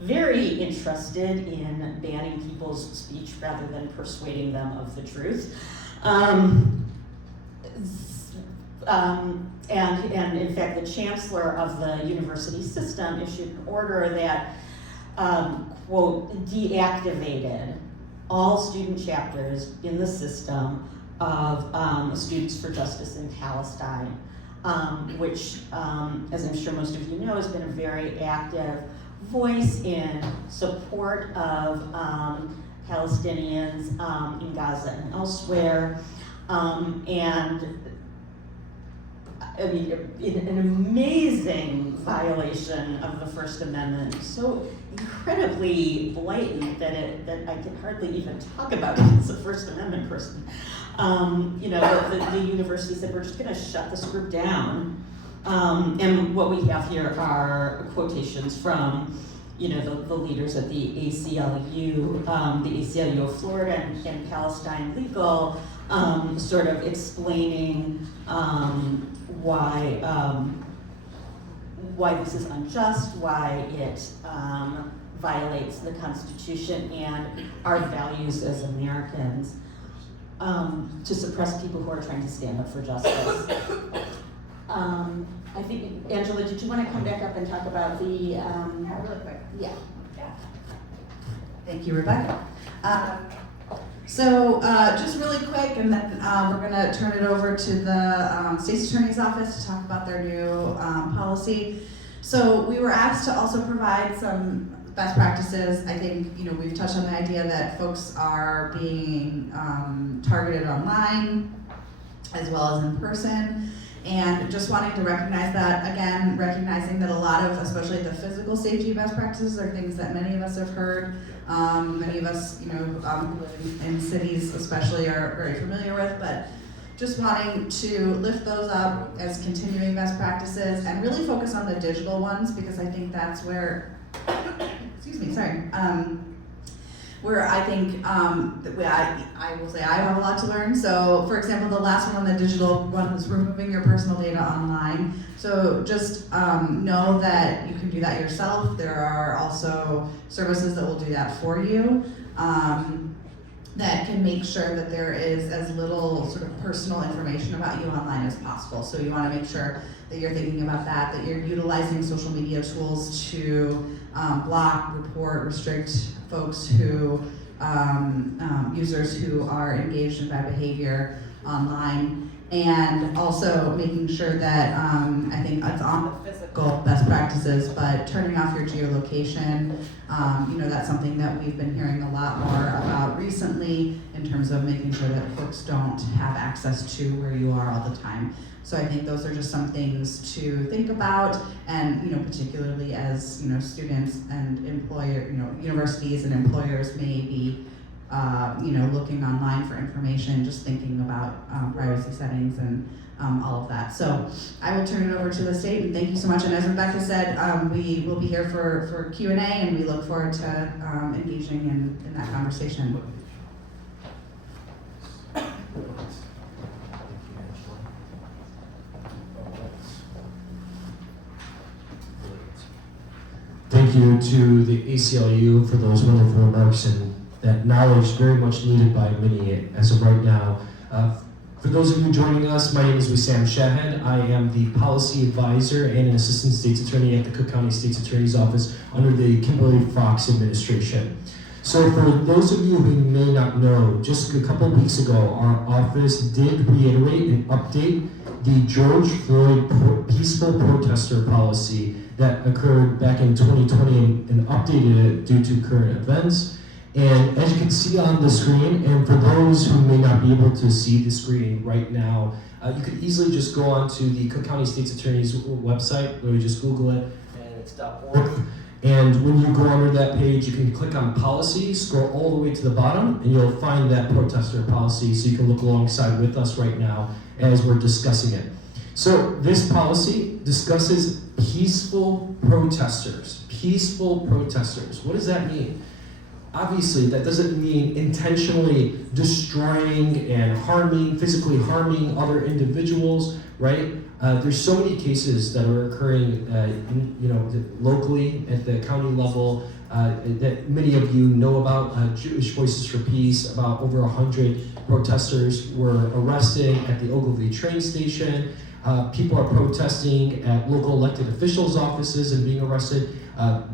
very interested in banning people's speech rather than persuading them of the truth, and in fact, the chancellor of the university system issued an order that, quote, deactivated all student chapters in the system of Students for Justice in Palestine, which, as I'm sure most of you know, has been a very active voice in support of Palestinians in Gaza and elsewhere, and I mean, an amazing violation of the First Amendment, so incredibly blatant that I can hardly even talk about it as a First Amendment person. You know, the university said, we're just gonna shut this group down. And what we have here are quotations from, you know, the leaders at the ACLU, the ACLU of Florida and Palestine Legal, sort of explaining why this is unjust, why it violates the Constitution and our values as Americans, to suppress people who are trying to stand up for justice. I think, Angela, did you want to come back up and talk about the... Really quick. Yeah. Thank you, Rebecca. So just really quick, and then we're going to turn it over to the State's Attorney's Office to talk about their new policy. So we were asked to also provide some best practices. I think, you know, we've touched on the idea that folks are being targeted online as well as in person. And just wanting to recognize that, again, recognizing that a lot of, especially the physical safety best practices, are things that many of us have heard. Many of us, you know, in cities especially, are very familiar with, but just wanting to lift those up as continuing best practices and really focus on the digital ones, because I think that's where, excuse me, sorry, where I think, I will say I have a lot to learn. So for example, the last one, the digital one, was removing your personal data online. So just know that you can do that yourself. There are also services that will do that for you, that can make sure that there is as little sort of personal information about you online as possible. So you want to make sure that you're thinking about that you're utilizing social media tools to block, report, restrict folks who, users who are engaged in bad behavior online, and also making sure that, I think it's on the physical best practices, but turning off your geolocation, you know, that's something that we've been hearing a lot more about recently in terms of making sure that folks don't have access to where you are all the time. So I think those are just some things to think about, and, you know, particularly as, you know, students and universities and employers may be, you know, looking online for information, just thinking about privacy settings and all of that. So I will turn it over to the state, and thank you so much. And as Rebecca said, we will be here for Q&A, and we look forward to engaging in that conversation. thank you to the ACLU for those wonderful remarks and that knowledge very much needed by many as of right now. For those of you joining us, my name is Wissam Shahed. I am the policy advisor and an assistant state's attorney at the Cook County State's Attorney's Office under the Kimberly Fox administration. So for those of you who may not know, just a couple of weeks ago, our office did reiterate and update the George Floyd peaceful protester policy that occurred back in 2020 and updated it due to current events. And as you can see on the screen, and for those who may not be able to see the screen right now, you could easily just go onto the Cook County State's Attorney's website, or you just Google it, and it's .org. And when you go under that page, you can click on policy, scroll all the way to the bottom, and you'll find that protester policy, so you can look alongside with us right now as we're discussing it. So this policy discusses peaceful protesters. Peaceful protesters. What does that mean? Obviously, that doesn't mean intentionally destroying and harming, physically harming other individuals, right? There's so many cases that are occurring, locally at the county level that many of you know about. Jewish Voices for Peace, about over 100 protesters were arrested at the Ogilvy train station. People are protesting at local elected officials' offices and being arrested.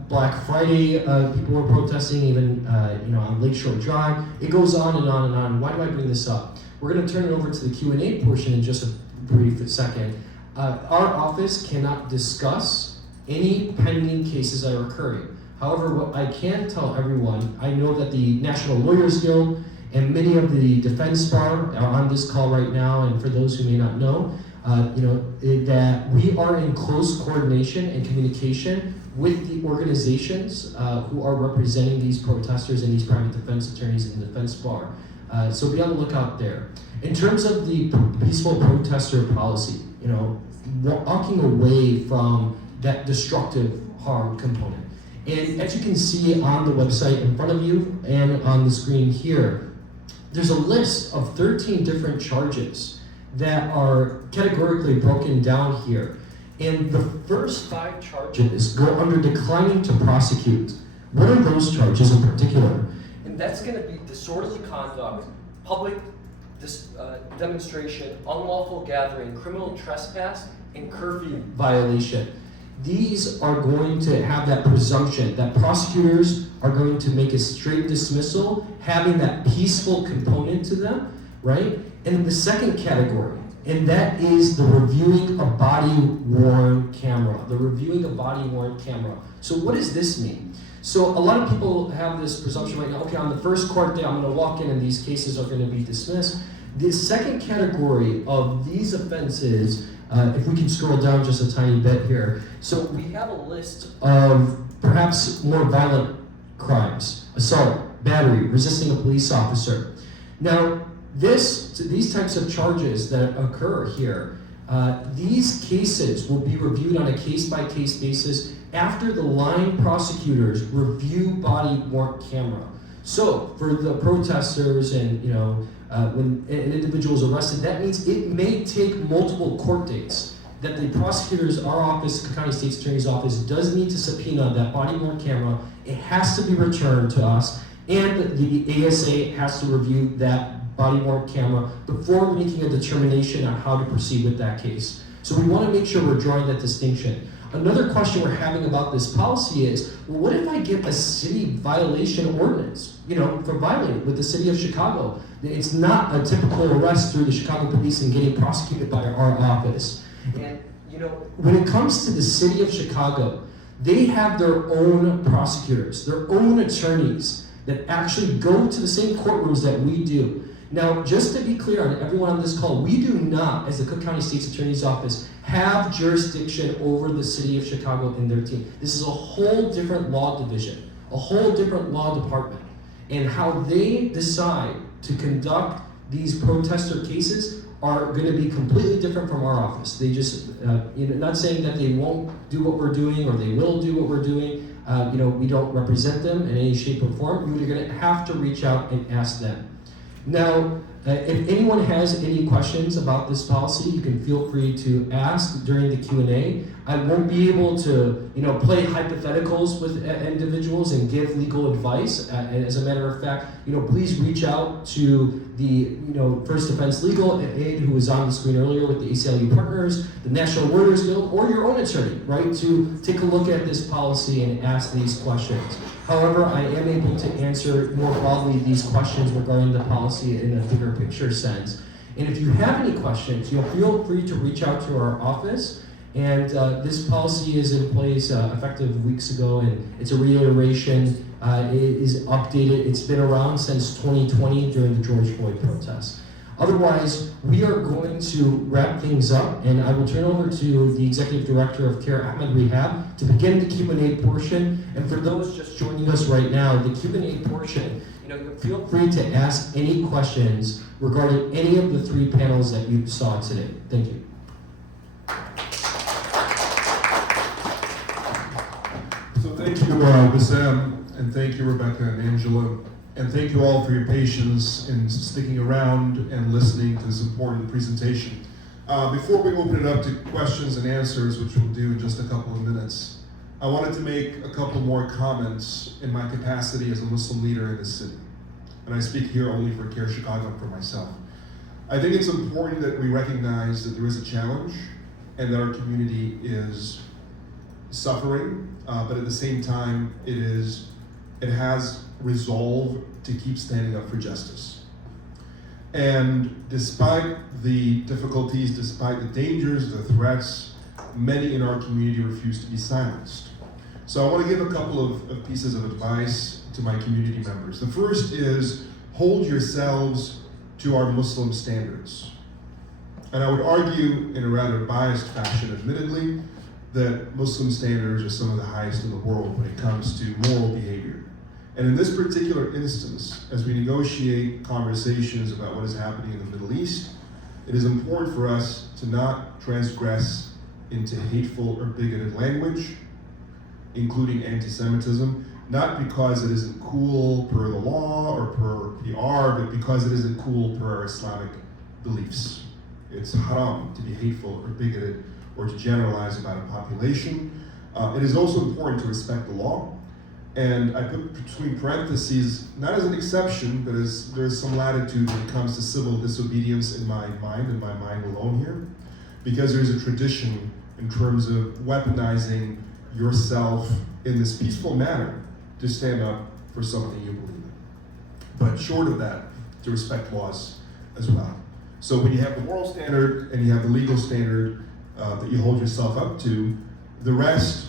Black Friday, people were protesting even on Lakeshore Drive. It goes on and on and on. Why do I bring this up? We're going to turn it over to the Q&A portion in just a brief second. Our office cannot discuss any pending cases that are occurring. However, what I can tell everyone, I know that the National Lawyers Guild and many of the defense bar are on this call right now, and for those who may not know, that we are in close coordination and communication with the organizations who are representing these protesters and these private defense attorneys in the defense bar. So be on the lookout there. In terms of the peaceful protester policy, walking away from that destructive harm component. And as you can see on the website in front of you and on the screen here, there's a list of 13 different charges that are categorically broken down here. And the first 5 charges go under declining to prosecute. What are those charges in particular? And that's going to be disorderly conduct, public demonstration, unlawful gathering, criminal trespass, and curfew violation. These are going to have that presumption that prosecutors are going to make a straight dismissal, having that peaceful component to them, right? And the second category, and that is the reviewing a body-worn camera. The reviewing a body-worn camera. So what does this mean? So a lot of people have this presumption right now, okay, on the first court day, I'm going to walk in and these cases are going to be dismissed. The second category of these offenses, if we can scroll down just a tiny bit here. So we have a list of perhaps more violent crimes: assault, battery, resisting a police officer. Now, these types of charges that occur here, these cases will be reviewed on a case-by-case basis after the line prosecutors review body-worn camera. So for the protesters and when an individual is arrested, that means it may take multiple court dates that the prosecutors, our office, Cook County State's Attorney's Office, does need to subpoena that body-worn camera. It has to be returned to us, and the ASA has to review that body-worn camera before making a determination on how to proceed with that case. So we want to make sure we're drawing that distinction. Another question we're having about this policy is, well, what if I get a city violation ordinance, for violating with the city of Chicago? It's not a typical arrest through the Chicago police and getting prosecuted by our office. And, when it comes to the city of Chicago, they have their own prosecutors, their own attorneys that actually go to the same courtrooms that we do. Now, just to be clear on everyone on this call, we do not, as the Cook County State's Attorney's Office, have jurisdiction over the city of Chicago and their team. This is a whole different law division, a whole different law department. And how they decide to conduct these protester cases are going to be completely different from our office. They just, not saying that they won't do what we're doing or they will do what we're doing. We don't represent them in any shape or form. You're going to have to reach out and ask them. Now, If anyone has any questions about this policy, you can feel free to ask during the Q&A. I won't be able to, play hypotheticals with individuals and give legal advice. As a matter of fact, please reach out to the, First Defense Legal Aid, who was on the screen earlier with the ACLU partners, the National Lawyers Guild, or your own attorney, right, to take a look at this policy and ask these questions. However, I am able to answer more broadly these questions regarding the policy in a bigger picture sense. And if you have any questions, feel free to reach out to our office. And this policy is in place effective weeks ago, and it's a reiteration. It is updated. It's been around since 2020 during the George Floyd protests. Otherwise, we are going to wrap things up, and I will turn over to the Executive Director of CAIR, Ahmed Rehab, to begin the Q&A portion. And for those just joining us right now, the Q&A portion, feel free to ask any questions regarding any of the three panels that you saw today. Thank you. So thank you, Wissam, and thank you, Rebecca and Angela, and thank you all for your patience in sticking around and listening to this important presentation. Before we open it up to questions and answers, which we'll do in just a couple of minutes, I wanted to make a couple more comments in my capacity as a Muslim leader in this city. And I speak here only for CAIR-Chicago and for myself. I think it's important that we recognize that there is a challenge and that our community is suffering, but at the same time, it has resolve to keep standing up for justice. And despite the difficulties, despite the dangers, the threats, many in our community refuse to be silenced. So I want to give a couple of pieces of advice to my community members. The first is hold yourselves to our Muslim standards. And I would argue in a rather biased fashion, admittedly, that Muslim standards are some of the highest in the world when it comes to moral behavior. And in this particular instance, as we negotiate conversations about what is happening in the Middle East, it is important for us to not transgress into hateful or bigoted language, including anti-Semitism, not because it isn't cool per the law or per PR, but because it isn't cool per our Islamic beliefs. It's haram to be hateful or bigoted or to generalize about a population. It is also important to respect the law. And I put between parentheses, not as an exception, but as there's some latitude when it comes to civil disobedience in my mind, and my mind alone here, because there's a tradition in terms of weaponizing yourself in this peaceful manner to stand up for something you believe in. But short of that, to respect laws as well. So when you have the moral standard and you have the legal standard that you hold yourself up to, the rest,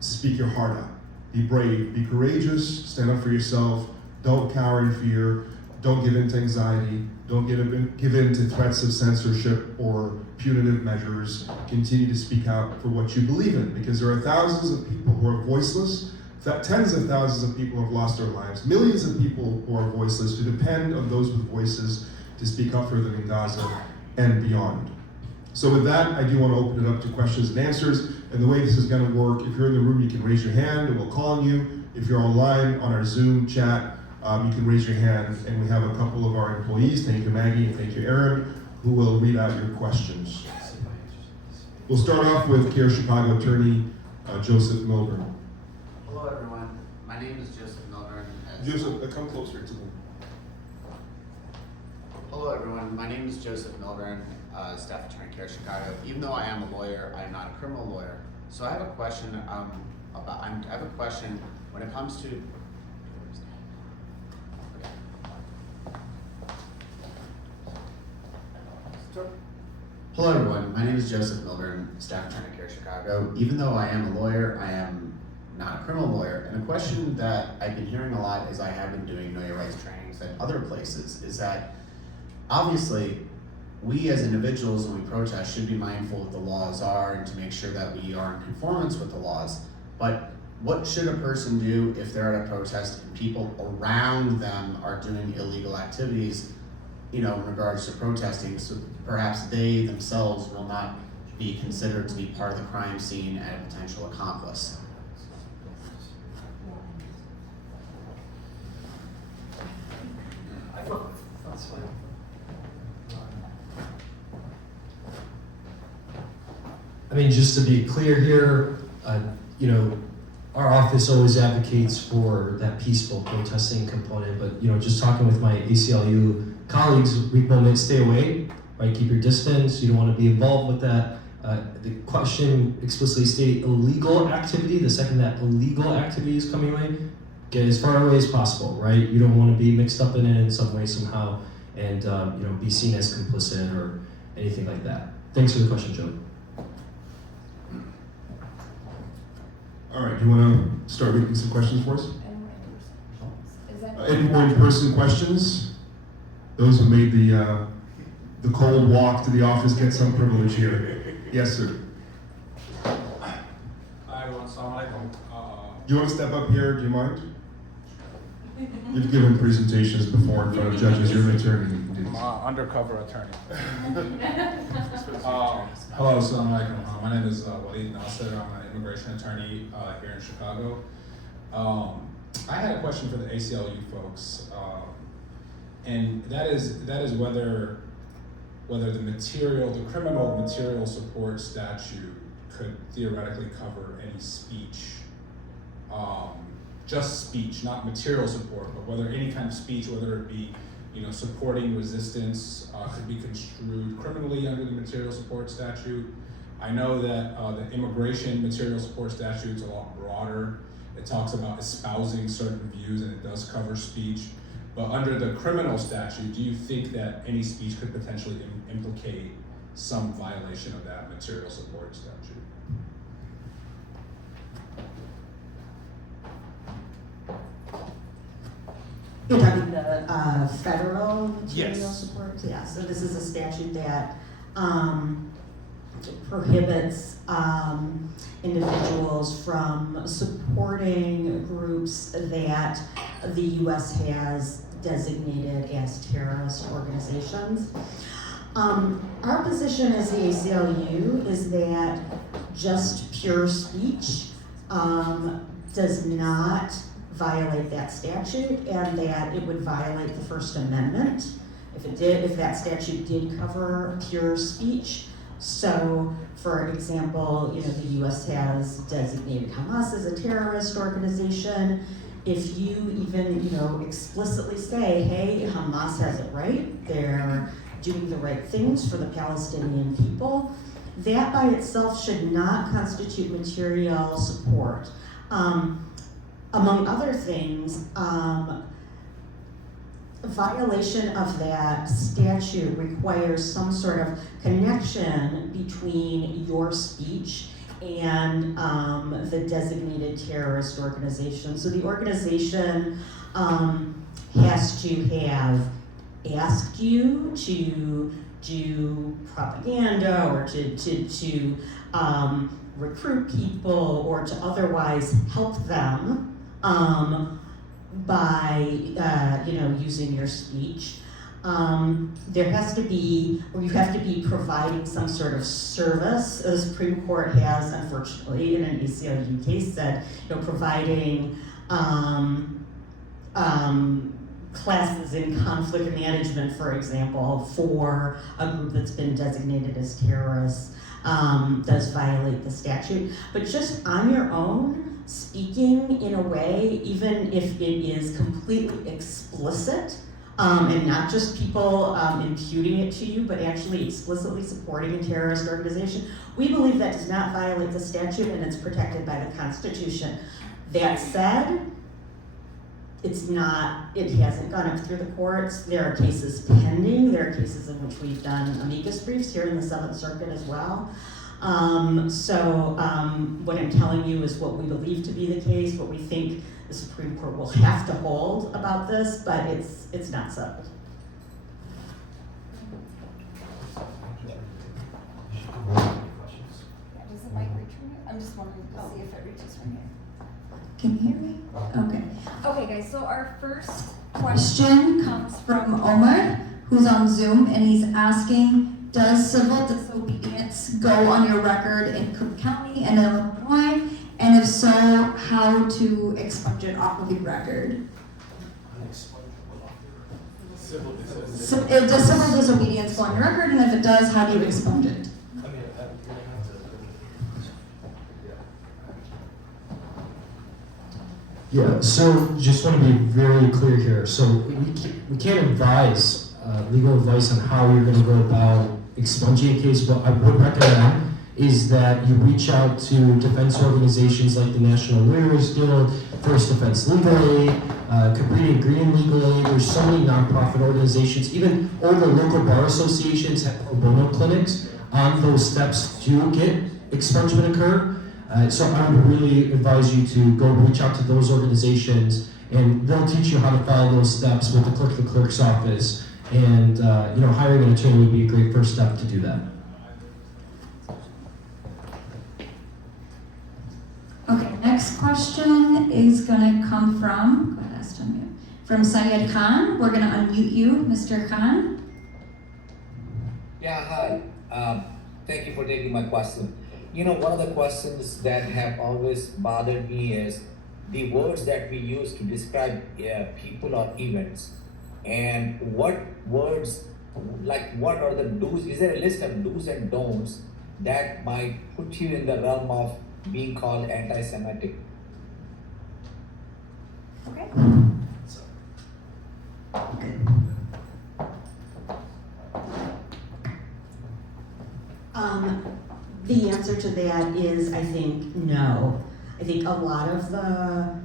speak your heart out. Be brave, be courageous, stand up for yourself, don't cower in fear, don't give in to anxiety, don't give in to threats of censorship or punitive measures. Continue to speak out for what you believe in, because there are thousands of people who are voiceless, tens of thousands of people who have lost their lives, millions of people who are voiceless, who depend on those with voices to speak up for them in Gaza and beyond. So with that, I do want to open it up to questions and answers. And the way this is going to work, if you're in the room, you can raise your hand and we'll call on you. If you're online on our Zoom chat, you can raise your hand. And we have a couple of our employees, thank you Maggie and thank you Aaron, who will read out your questions. We'll start off with CAIR-Chicago attorney Joseph Milburn. Hello everyone, my name is Joseph Milburn. Joseph, come closer to them. Hello everyone, my name is Joseph Milburn, staff attorney CAIR-Chicago. Even though I am a lawyer, I am not a criminal lawyer. So I have a question when it comes to. Hello everyone, my name is Joseph Milburn, staff attorney CAIR-Chicago. Even though I am a lawyer, I am not a criminal lawyer. And a question that I've been hearing a lot as I have been doing Know Your Rights trainings at other places is that obviously we as individuals when we protest should be mindful of what the laws are and to make sure that we are in conformance with the laws. But what should a person do if they're at a protest and people around them are doing illegal activities, in regards to protesting, so perhaps they themselves will not be considered to be part of the crime scene and a potential accomplice? I mean, just to be clear here, you know, our office always advocates for that peaceful protesting component, but you know, just talking with my ACLU colleagues, we want to stay away, right? Keep your distance. You don't want to be involved with that. The question explicitly stated illegal activity. The second that illegal activity is coming away, get as far away as possible, right? You don't want to be mixed up in it in some way, somehow, and you know, be seen as complicit or anything like that. Thanks for the question, Joe. All right, do you want to start reading some questions for us? Is that? Any more in-person questions? Those who made the cold walk to the office get some privilege here. Yes, sir. Hi everyone, Assalamu alaikum. Do you want to step up here? Do you mind? You've given presentations before in front of judges. You're an attorney. I'm an undercover attorney. Hello, Assalamu alaikum. My name is Walid Nasser. I'm an immigration attorney here in Chicago. I had a question for the ACLU folks, and that is whether the criminal material support statute could theoretically cover any speech, just speech, not material support, but whether any kind of speech, whether it be, you know, supporting resistance, could be construed criminally under the material support statute. I know that the immigration material support statute is a lot broader. It talks about espousing certain views and it does cover speech. But under the criminal statute, do you think that any speech could potentially implicate some violation of that material support statute? You're talking the federal material Yes. support? Yeah, so this is a statute that prohibits individuals from supporting groups that the U.S. has designated as terrorist organizations. Our position as the ACLU is that just pure speech does not violate that statute, and that it would violate the First Amendment if that statute did cover pure speech. So, for example, you know, the U.S. has designated Hamas as a terrorist organization. If you even, you know, explicitly say, hey, Hamas has it right, they're doing the right things for the Palestinian people, that by itself should not constitute material support. Among other things, violation of that statute requires some sort of connection between your speech and the designated terrorist organization. So the organization has to have asked you to do propaganda or to recruit people or to otherwise help them by you know, using your speech. There has to be, or you have to be providing some sort of service. The Supreme Court has, unfortunately, in an ACLU case, said, you know, providing classes in conflict management, for example, for a group that's been designated as terrorists, does violate the statute. But just on your own, speaking in a way, even if it is completely explicit, and not just people imputing it to you, but actually explicitly supporting a terrorist organization, we believe that does not violate the statute and it's protected by the Constitution. That said, it hasn't gone up through the courts. There are cases pending. There are cases in which we've done amicus briefs here in the Seventh Circuit as well. What I'm telling you is what we believe to be the case, what we think the Supreme Court will have to hold about this, but it's not settled. Yeah, does the mic reach from here? I'm just wondering to see if it reaches from here. Can you hear me? Okay. Okay guys, so our first question comes from Omar, Who's on Zoom, and he's asking, does civil disobedience go on your record in Cook County and Illinois? And if so, how to expunge it off of your record? So, does civil disobedience go on your record, and if it does, how do you expunge it? Yeah, so just want to be very clear here. So we can't advise legal advice on how you're going to go about expunging a case. What I would recommend is that you reach out to defense organizations like the National Lawyers Guild, First Defense Legal Aid, Cabrini Green Legal Aid. There's so many nonprofit organizations. Even all the local bar associations have pro bono clinics on those steps to get expungement occur. So I would really advise you to go reach out to those organizations, and they'll teach you how to follow those steps with the clerk's office. And hiring an attorney would be a great first step to do that. Okay, next question is gonna come from, go ahead, from Syed Khan. We're gonna unmute you, Mr. Khan. Yeah, hi. Thank you for taking my question. One of the questions that have always bothered me is the words that we use to describe people or events. And what words, what are the do's? Is there a list of do's and don'ts that might put you in the realm of being called anti-Semitic? Okay. The answer to that is, I think, no. I think a lot of there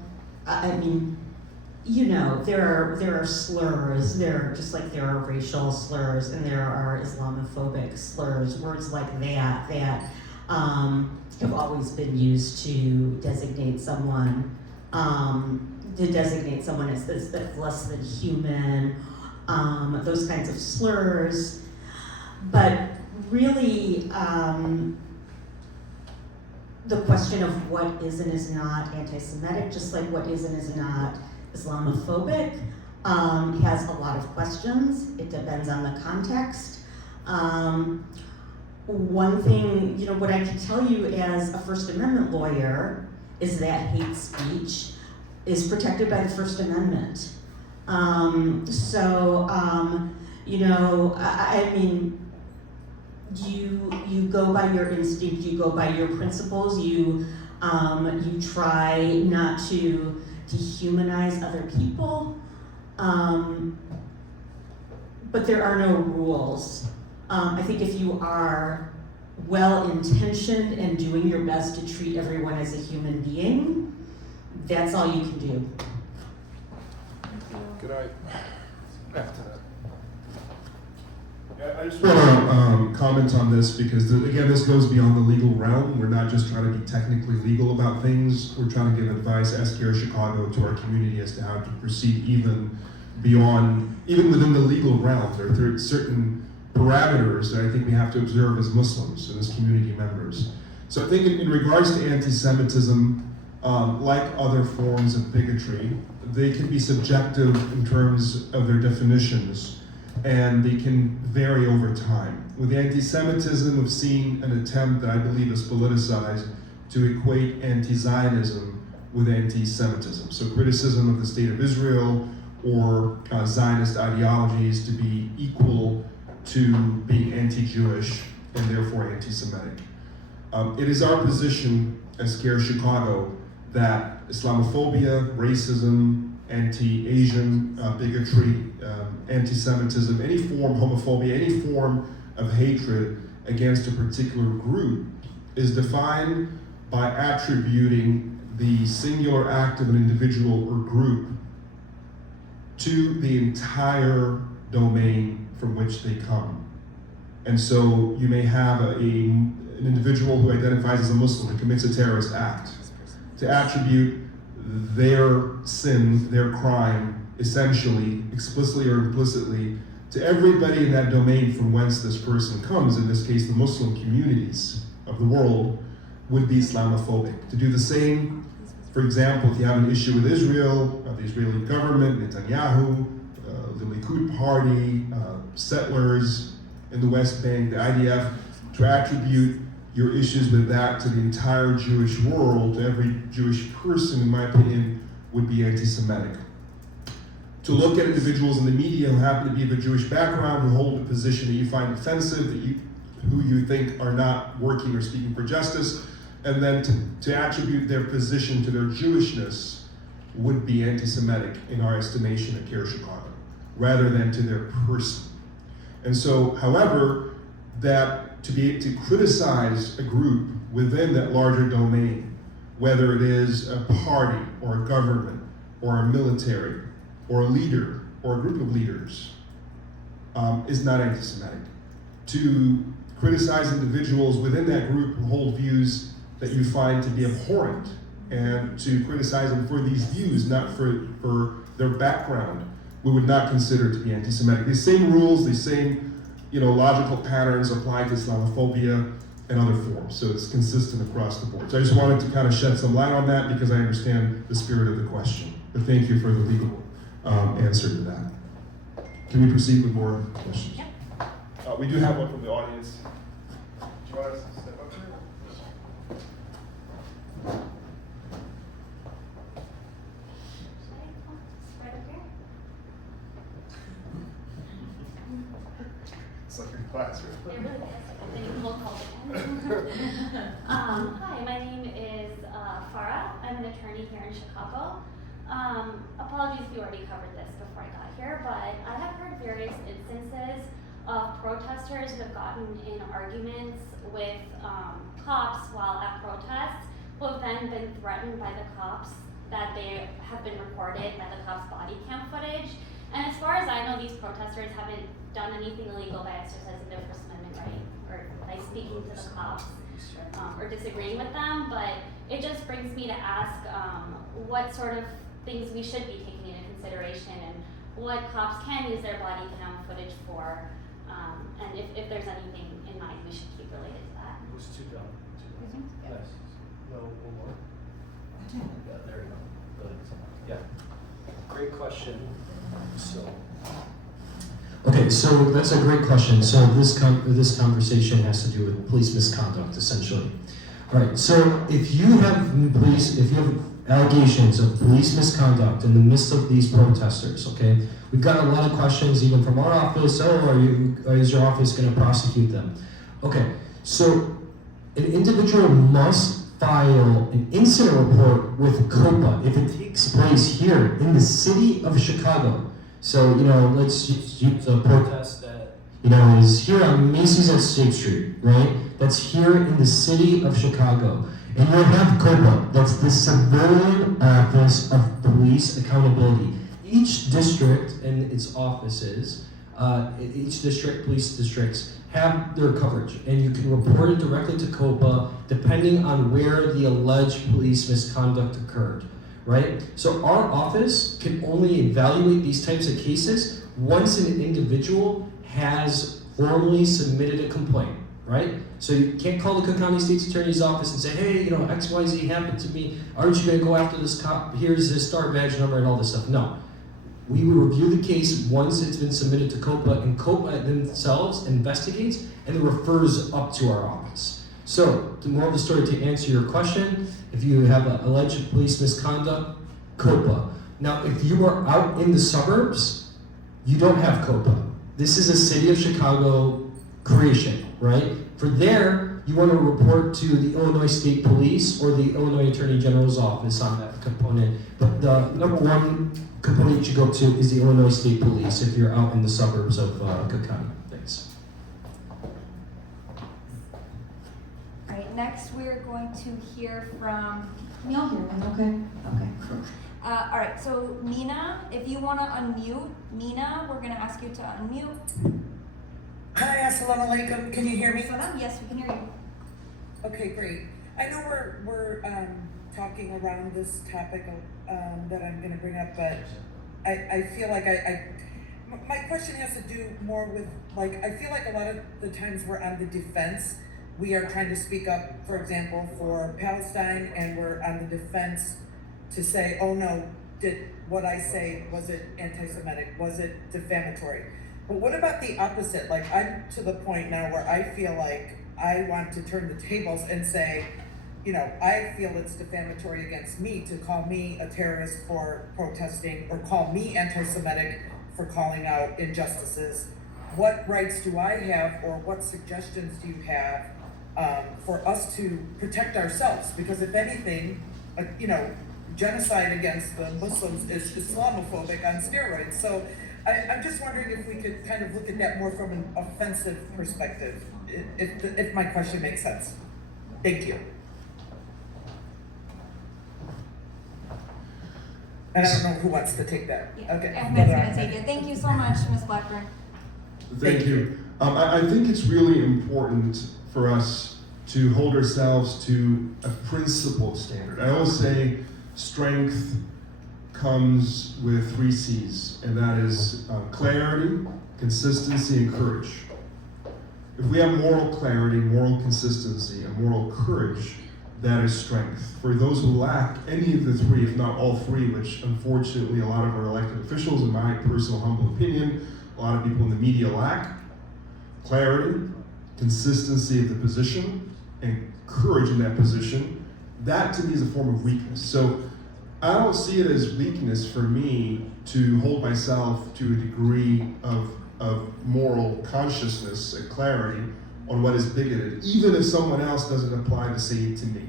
are slurs, just like there are racial slurs and there are Islamophobic slurs, words like that have always been used to designate someone as less than human, those kinds of slurs. But really, the question of what is and is not anti-Semitic, just like what is and is not Islamophobic, has a lot of questions. It depends on the context. One thing, what I can tell you as a First Amendment lawyer is that hate speech is protected by the First Amendment. You go by your instinct, you go by your principles, you try not to dehumanize other people, but there are no rules. I think if you are well-intentioned and doing your best to treat everyone as a human being, that's all you can do. Could I, after that? I just want to comment on this because, again, this goes beyond the legal realm. We're not just trying to be technically legal about things. We're trying to give advice as CAIR-Chicago to our community as to how to proceed even within the legal realm. There are certain parameters that I think we have to observe as Muslims and as community members. So I think in regards to anti-Semitism, like other forms of bigotry, they can be subjective in terms of their definitions, and they can vary over time. With anti-Semitism, we've seen an attempt that I believe is politicized to equate anti-Zionism with anti-Semitism. So criticism of the state of Israel or Zionist ideologies to be equal to being anti-Jewish and therefore anti-Semitic. It is our position as CAIR-Chicago that Islamophobia, racism, anti-Asian bigotry, anti-Semitism, any form, homophobia, any form of hatred against a particular group is defined by attributing the singular act of an individual or group to the entire domain from which they come. And so you may have an individual who identifies as a Muslim and commits a terrorist act, to attribute their sin, their crime, essentially, explicitly or implicitly, to everybody in that domain from whence this person comes, in this case the Muslim communities of the world, would be Islamophobic. To do the same, for example, if you have an issue with Israel, the Israeli government, Netanyahu, the Likud party, settlers in the West Bank, the IDF, to attribute your issues with that to the entire Jewish world, to every Jewish person, in my opinion, would be anti-Semitic. To look at individuals in the media who happen to be of a Jewish background, who hold a position that you find offensive, who you think are not working or speaking for justice, and then to attribute their position to their Jewishness would be anti-Semitic in our estimation at CAIR-Chicago, rather than to their person. And so, however, that to be able to criticize a group within that larger domain, whether it is a party or a government or a military or a leader or a group of leaders, is not anti-Semitic. To criticize individuals within that group who hold views that you find to be abhorrent, and to criticize them for these views, not for their background, we would not consider to be anti-Semitic. These same rules, these same logical patterns apply to Islamophobia and other forms, so it's consistent across the board. So I just wanted to kind of shed some light on that because I understand the spirit of the question. But thank you for the legal answer to that. Can we proceed with more questions? We do have one from the audience. Do you want us to step up here? It's like your classroom. It really is. I'm getting cold calls again. Hi, my name is Farah. I'm an attorney here in Chicago. Apologies if you already covered this before I got here, but I have heard various instances of protesters who have gotten in arguments with cops while at protests, who have then been threatened by the cops, that they have been recorded by the cops' body cam footage. And as far as I know, these protesters haven't done anything illegal by exercising their First Amendment right, or by speaking to the cops, or disagreeing with them. But it just brings me to ask what sort of things we should be taking into consideration, and what cops can use their body cam footage for, and if there's anything in mind we should keep related to that. It was two down. Yeah. Yes. No, one more. Yeah, there you go. Good. Yeah. Great question. Okay, so that's a great question. So this conversation has to do with police misconduct, essentially. All right. So if you have allegations of police misconduct in the midst of these protesters, okay, we've got a lot of questions even from our office. Is your office going to prosecute them? Okay. So an individual must file an incident report with COPA if it takes place here in the city of Chicago. So, let's use a protest that, is here on Macy's at State Street, right? That's here in the city of Chicago. And you'll have COPA, that's the Civilian Office of Police Accountability. Each district and its offices, each district, police districts, have their coverage, and you can report it directly to COPA depending on where the alleged police misconduct occurred, right? So our office can only evaluate these types of cases once an individual has formally submitted a complaint, right? So you can't call the Cook County State's Attorney's Office and say, hey, XYZ happened to me, aren't you gonna go after this cop? Here's his star badge number and all this stuff. No. We will review the case once it's been submitted to COPA, and COPA themselves investigates and then refers up to our office. So, the moral of the story, to answer your question, if you have an alleged police misconduct, COPA. Now, if you are out in the suburbs, you don't have COPA. This is a city of Chicago creation, right? For there, you want to report to the Illinois State Police or the Illinois Attorney General's office on that component. But the number one component you should go to is the Illinois State Police if you're out in the suburbs of Cook County. Thanks. All right, next we're going to hear from. Can y'all hear me? Okay. All right, so Mina, if you want to unmute, Mina, we're going to ask you to unmute. Hi, assalamu alaikum. Can you hear me? Salam, yes, we can hear you. Okay, great. I know we're talking around this topic that I'm going to bring up, but I feel like my question has to do more with, I feel like a lot of the times we're on the defense. We are trying to speak up, for example, for Palestine, and we're on the defense to say, oh no, did what I say, was it anti-Semitic? Was it defamatory? But what about the opposite? I'm to the point now where I feel like I want to turn the tables and say, I feel it's defamatory against me to call me a terrorist for protesting, or call me anti-Semitic for calling out injustices. What rights do I have, or what suggestions do you have for us to protect ourselves? Because if anything, genocide against the Muslims is Islamophobic on steroids. So I'm just wondering if we could kind of look at that more from an offensive perspective, if my question makes sense. Thank you. And I don't know who wants to take that. Yeah. Okay. I'm gonna take it. Thank you so much, Ms. Blackburn. Thank you. I think it's really important for us to hold ourselves to a principled standard. I always say strength comes with 3 C's, and that is clarity, consistency, and courage. If we have moral clarity, moral consistency, and moral courage, that is strength. For those who lack any of the 3, if not all 3, which unfortunately a lot of our elected officials, in my personal humble opinion, a lot of people in the media lack, clarity, consistency of the position, and courage in that position, that to me is a form of weakness. So I don't see it as weakness for me to hold myself to a degree of moral consciousness and clarity on what is bigoted, even if someone else doesn't apply the same to me.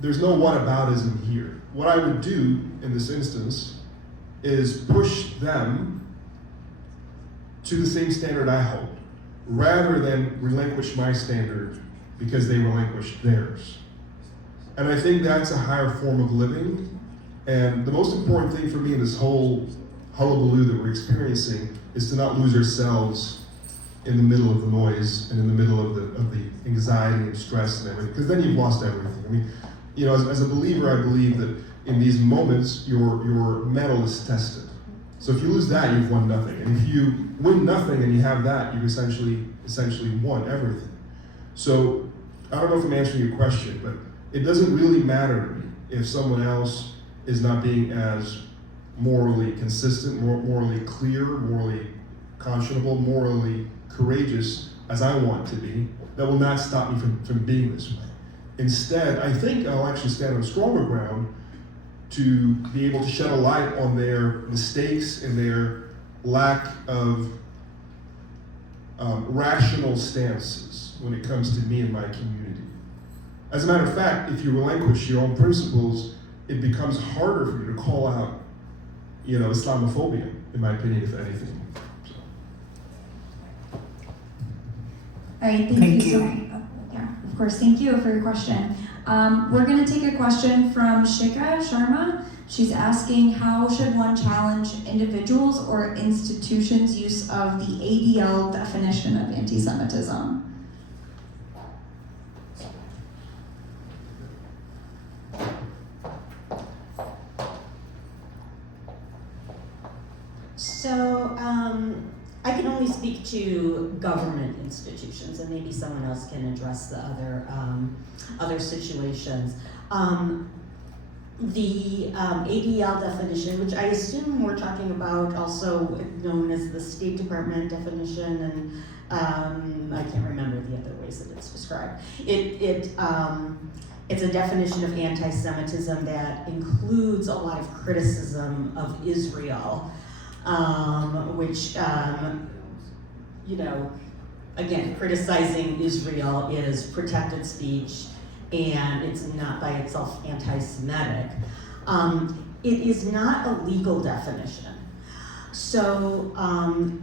There's no whataboutism here. What I would do in this instance is push them to the same standard I hold, rather than relinquish my standard because they relinquished theirs. And I think that's a higher form of living. And the most important thing for me in this whole hullabaloo that we're experiencing is to not lose ourselves in the middle of the noise and in the middle of the anxiety and stress and everything, because then you've lost everything. I mean, you know, as a believer, I believe that in these moments, your mettle is tested. So if you lose that, you've won nothing. And if you win nothing and you have that, you've essentially won everything. So I don't know if I'm answering your question, but it doesn't really matter to me if someone else is not being as morally consistent, morally clear, morally conscionable, morally courageous as I want to be. That will not stop me from being this way. Instead, I think I'll actually stand on stronger ground to be able to shed a light on their mistakes and their lack of rational stances when it comes to me and my community. As a matter of fact, if you relinquish your own principles, it becomes harder for you to call out, you know, Islamophobia, in my opinion, if anything. All right, thank you so much. Yeah, of course, thank you for your question. We're going to take a question from Shika Sharma. She's asking, how should one challenge individuals or institutions' use of the ADL definition of anti-Semitism? So, I can only speak to government institutions, and maybe someone else can address the other situations. The ADL definition, which I assume we're talking about, also known as the State Department definition, and I can't remember the other ways that it's described. It's a definition of anti-Semitism that includes a lot of criticism of Israel. Which, you know, again, criticizing Israel is protected speech, and it's not by itself anti-Semitic. It is not a legal definition. So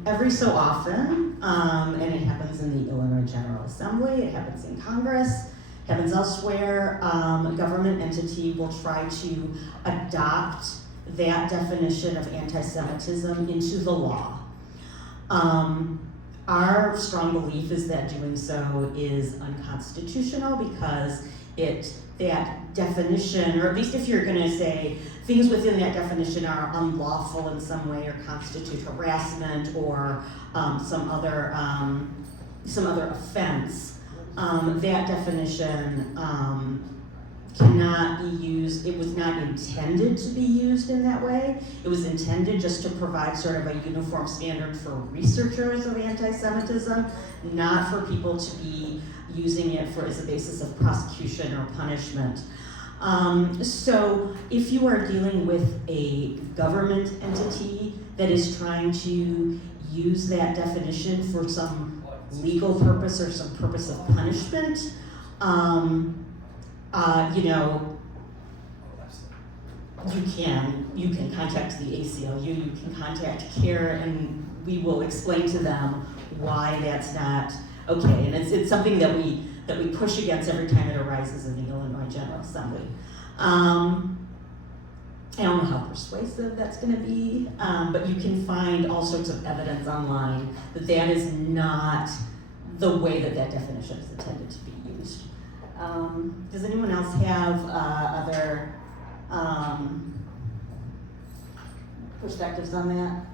every so often, and it happens in the Illinois General Assembly, it happens in Congress, happens elsewhere, a government entity will try to adopt that definition of anti-Semitism into the law. Our strong belief is that doing so is unconstitutional because that definition, or at least if you're gonna say things within that definition are unlawful in some way or constitute harassment or some other offense, that definition cannot be used. It was not intended to be used in that way. It was intended just to provide sort of a uniform standard for researchers of anti-Semitism, not for people to be using it as a basis of prosecution or punishment. So if you are dealing with a government entity that is trying to use that definition for some legal purpose or some purpose of punishment, you know, you can contact the ACLU, you can contact CAIR, and we will explain to them why that's not okay. And it's something that we push against every time it arises in the Illinois General Assembly. I don't know how persuasive that's going to be, but you can find all sorts of evidence online that that is not the way that that definition is intended to be used. Does anyone else have other perspectives on that?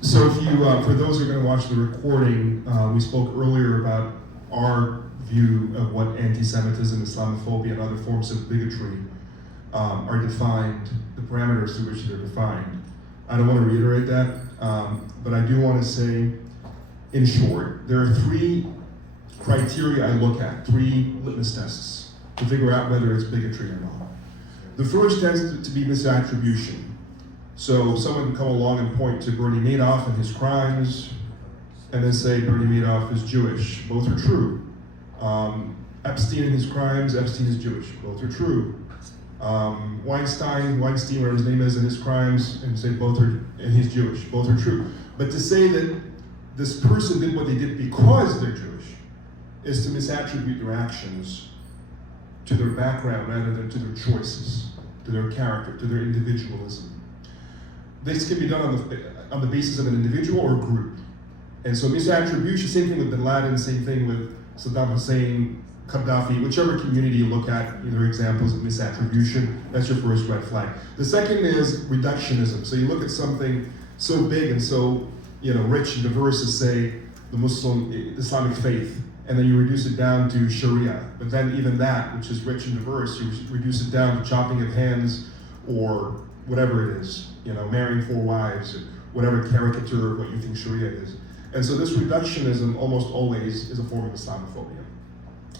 So if you, for those who are going to watch the recording, we spoke earlier about our view of what anti-Semitism, Islamophobia, and other forms of bigotry are defined, the parameters through which they're defined. I don't want to reiterate that, but I do want to say, in short, there are three criteria I look at, three litmus tests to figure out whether it's bigotry or not. The first tends to be misattribution. So someone can come along and point to Bernie Madoff and his crimes, and then say Bernie Madoff is Jewish. Both are true. Epstein and his crimes, Epstein is Jewish. Both are true. Weinstein, whatever his name is, and his crimes, and say both are, and he's Jewish. Both are true. But to say that this person did what they did because they're Jewish is to misattribute their actions to their background rather than to their choices, to their character, to their individualism. This can be done on the basis of an individual or a group. And so misattribution, same thing with Bin Laden, same thing with Saddam Hussein, Gaddafi, whichever community you look at, they're examples of misattribution. That's your first red flag. The second is reductionism. So you look at something so big and so rich and diverse as, say, the Islamic faith, and then you reduce it down to Sharia. But then even that, which is rich and diverse, you reduce it down to chopping of hands or whatever it is, marrying 4 wives, or whatever caricature of what you think Sharia is. And so this reductionism almost always is a form of Islamophobia.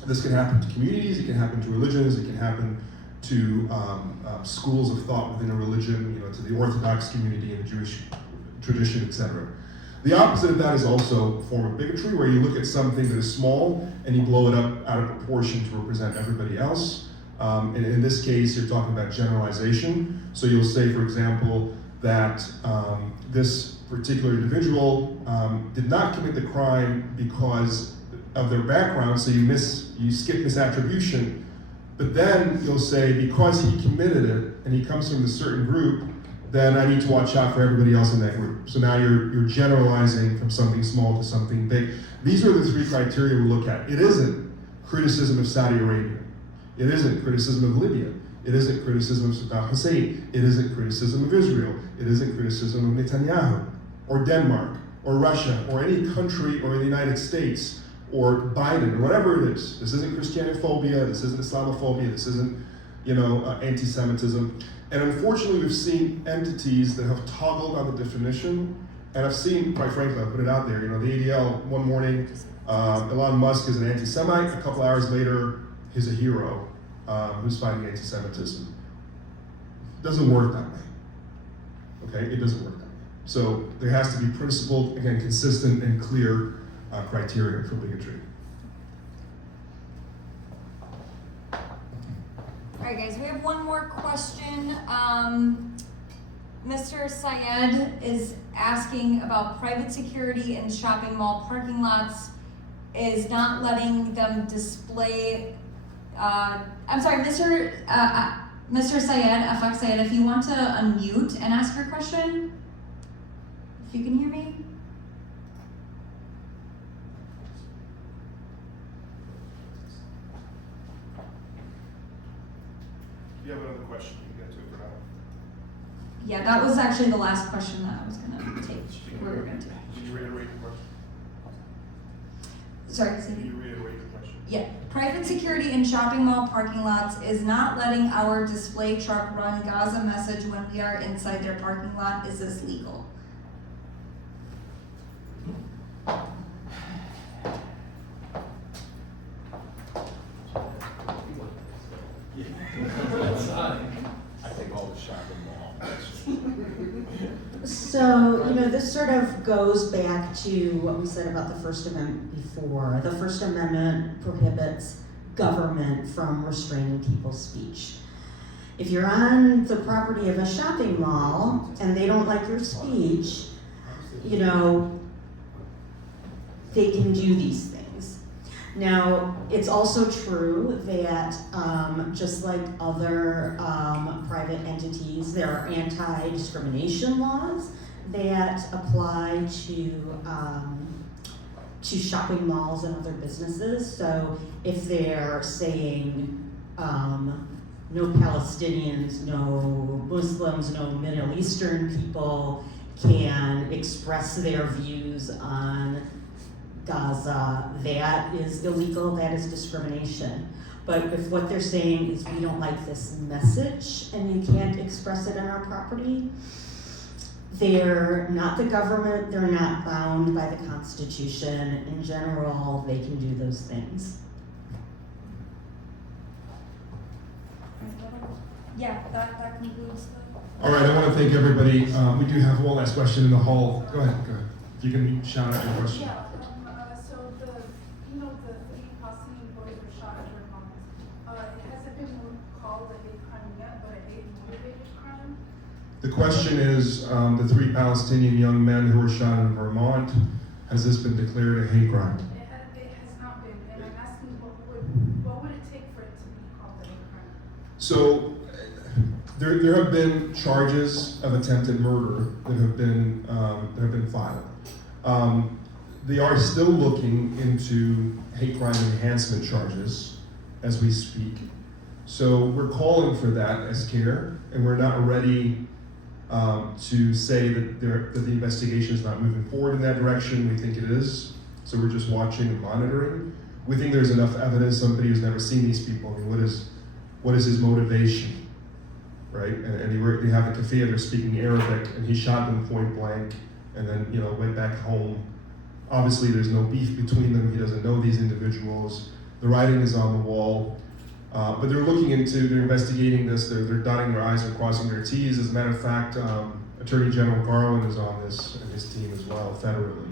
This can happen to communities, it can happen to religions, it can happen to schools of thought within a religion, to the Orthodox community and the Jewish tradition, etc. The opposite of that is also a form of bigotry, where you look at something that is small and you blow it up out of proportion to represent everybody else. And in this case, you're talking about generalization. So you'll say, for example, that this particular individual did not commit the crime because of their background, so you skip misattribution, but then you'll say because he committed it and he comes from a certain group, then I need to watch out for everybody else in that group. So now you're generalizing from something small to something big. These are the three criteria we look at. It isn't criticism of Saudi Arabia. It isn't criticism of Libya. It isn't criticism of Saddam Hussein. It isn't criticism of Israel. It isn't criticism of Netanyahu, or Denmark, or Russia, or any country, or the United States, or Biden, or whatever it is. This isn't Christianophobia, this isn't Islamophobia, this isn't, anti-Semitism. And unfortunately, we've seen entities that have toggled on the definition, and I've seen, quite frankly, I'll put it out there, the ADL, one morning, Elon Musk is an anti-Semite, a couple hours later, he's a hero who's fighting anti-Semitism. It doesn't work that way, okay? It doesn't work that way. So there has to be principled, again, consistent and clear criteria for bigotry. All right, guys, we have one more question. Mr. Syed is asking about private security in shopping mall parking lots is not letting them display. I'm sorry, Mr. Syed, Afaq Syed, if you want to unmute and ask your question, if you can hear me. You have another question, you can get to it for now. Yeah, that was actually the last question that I was gonna take. We were gonna take. Can you reiterate the question? Sorry, Can you reiterate the question? Yeah, private security in shopping mall parking lots is not letting our display truck run Gaza message when we are inside their parking lot. Is this legal? I think all the shopping mall. So, this sort of goes back to what we said about the First Amendment before. The First Amendment prohibits government from restraining people's speech. If you're on the property of a shopping mall and they don't like your speech, you know, they can do these things. Now, it's also true that just like other private entities, there are anti-discrimination laws that apply to shopping malls and other businesses. So if they're saying no Palestinians, no Muslims, no Middle Eastern people can express their views on Gaza, that is illegal, that is discrimination. But if what they're saying is we don't like this message and you can't express it on our property, they're not the government, they're not bound by the Constitution. In general, they can do those things. Yeah, that concludes the. All right, I want to thank everybody. We do have one last question in the hall. Go ahead. If you can shout out your question. Yeah, so the 3 Palestinian boys were shot at Vermont. It hasn't been called a hate crime yet, but a hate-motivated crime. The question is, the 3 Palestinian young men who were shot in Vermont, has this been declared a hate crime? It has not been, and I'm asking what would it take for it to be called a hate crime? So, there have been charges of attempted murder that have been filed. They are still looking into hate crime enhancement charges as we speak. So we're calling for that as CAIR, and we're not ready to say that the investigation is not moving forward in that direction. We think it is. So we're just watching and monitoring. We think there's enough evidence. Somebody who's never seen these people. I mean, what is his motivation? Right, and they have a cafe, they're speaking Arabic, and he shot them point blank, and then went back home. Obviously, there's no beef between them. He doesn't know these individuals. The writing is on the wall, but they're investigating this. They're dotting their I's and crossing their T's. As a matter of fact, Attorney General Garland is on this and his team as well, federally.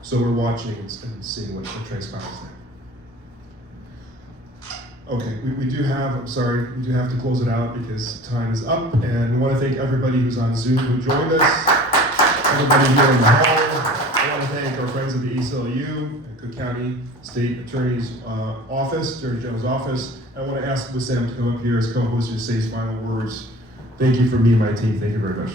So we're watching and seeing what transpires there. Okay, we do have to close it out because time is up, and we want to thank everybody who's on Zoom who joined us, everybody here in the hall. I want to thank our friends at the ACLU and Cook County State Attorney's Office, Attorney General's Office. I want to ask Wissam to come up here as co-host to say his final words. Thank you from me and my team. Thank you very much.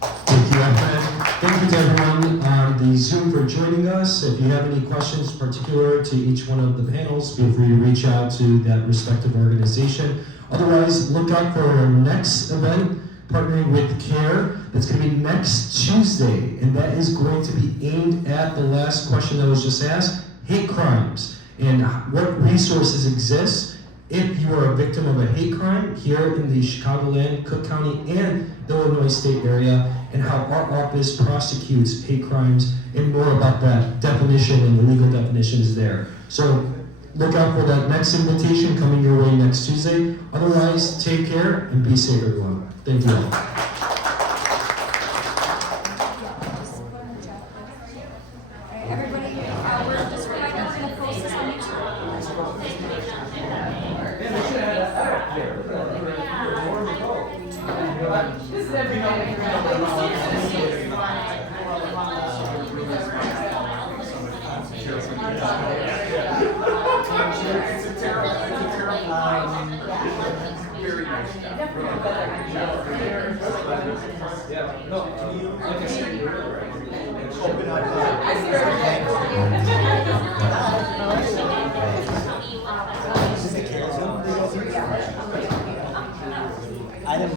Thank you, Ahmed. Thank you to everyone on the Zoom for joining us. If you have any questions particular to each one of the panels, feel free to reach out to that respective organization. Otherwise, look out for our next event, partnering with CAIR. That's going to be next Tuesday, and that is going to be aimed at the last question that was just asked, hate crimes, and what resources exist if you are a victim of a hate crime here in the Chicagoland, Cook County, and Illinois state area, and how our office prosecutes hate crimes, and more about that definition and the legal definition is there. So look out for that next invitation coming your way next Tuesday. Otherwise, take care and be safe, everyone. Thank you all. Everybody, we're just right now going to post this on YouTube. Yeah, no, like I said, open up.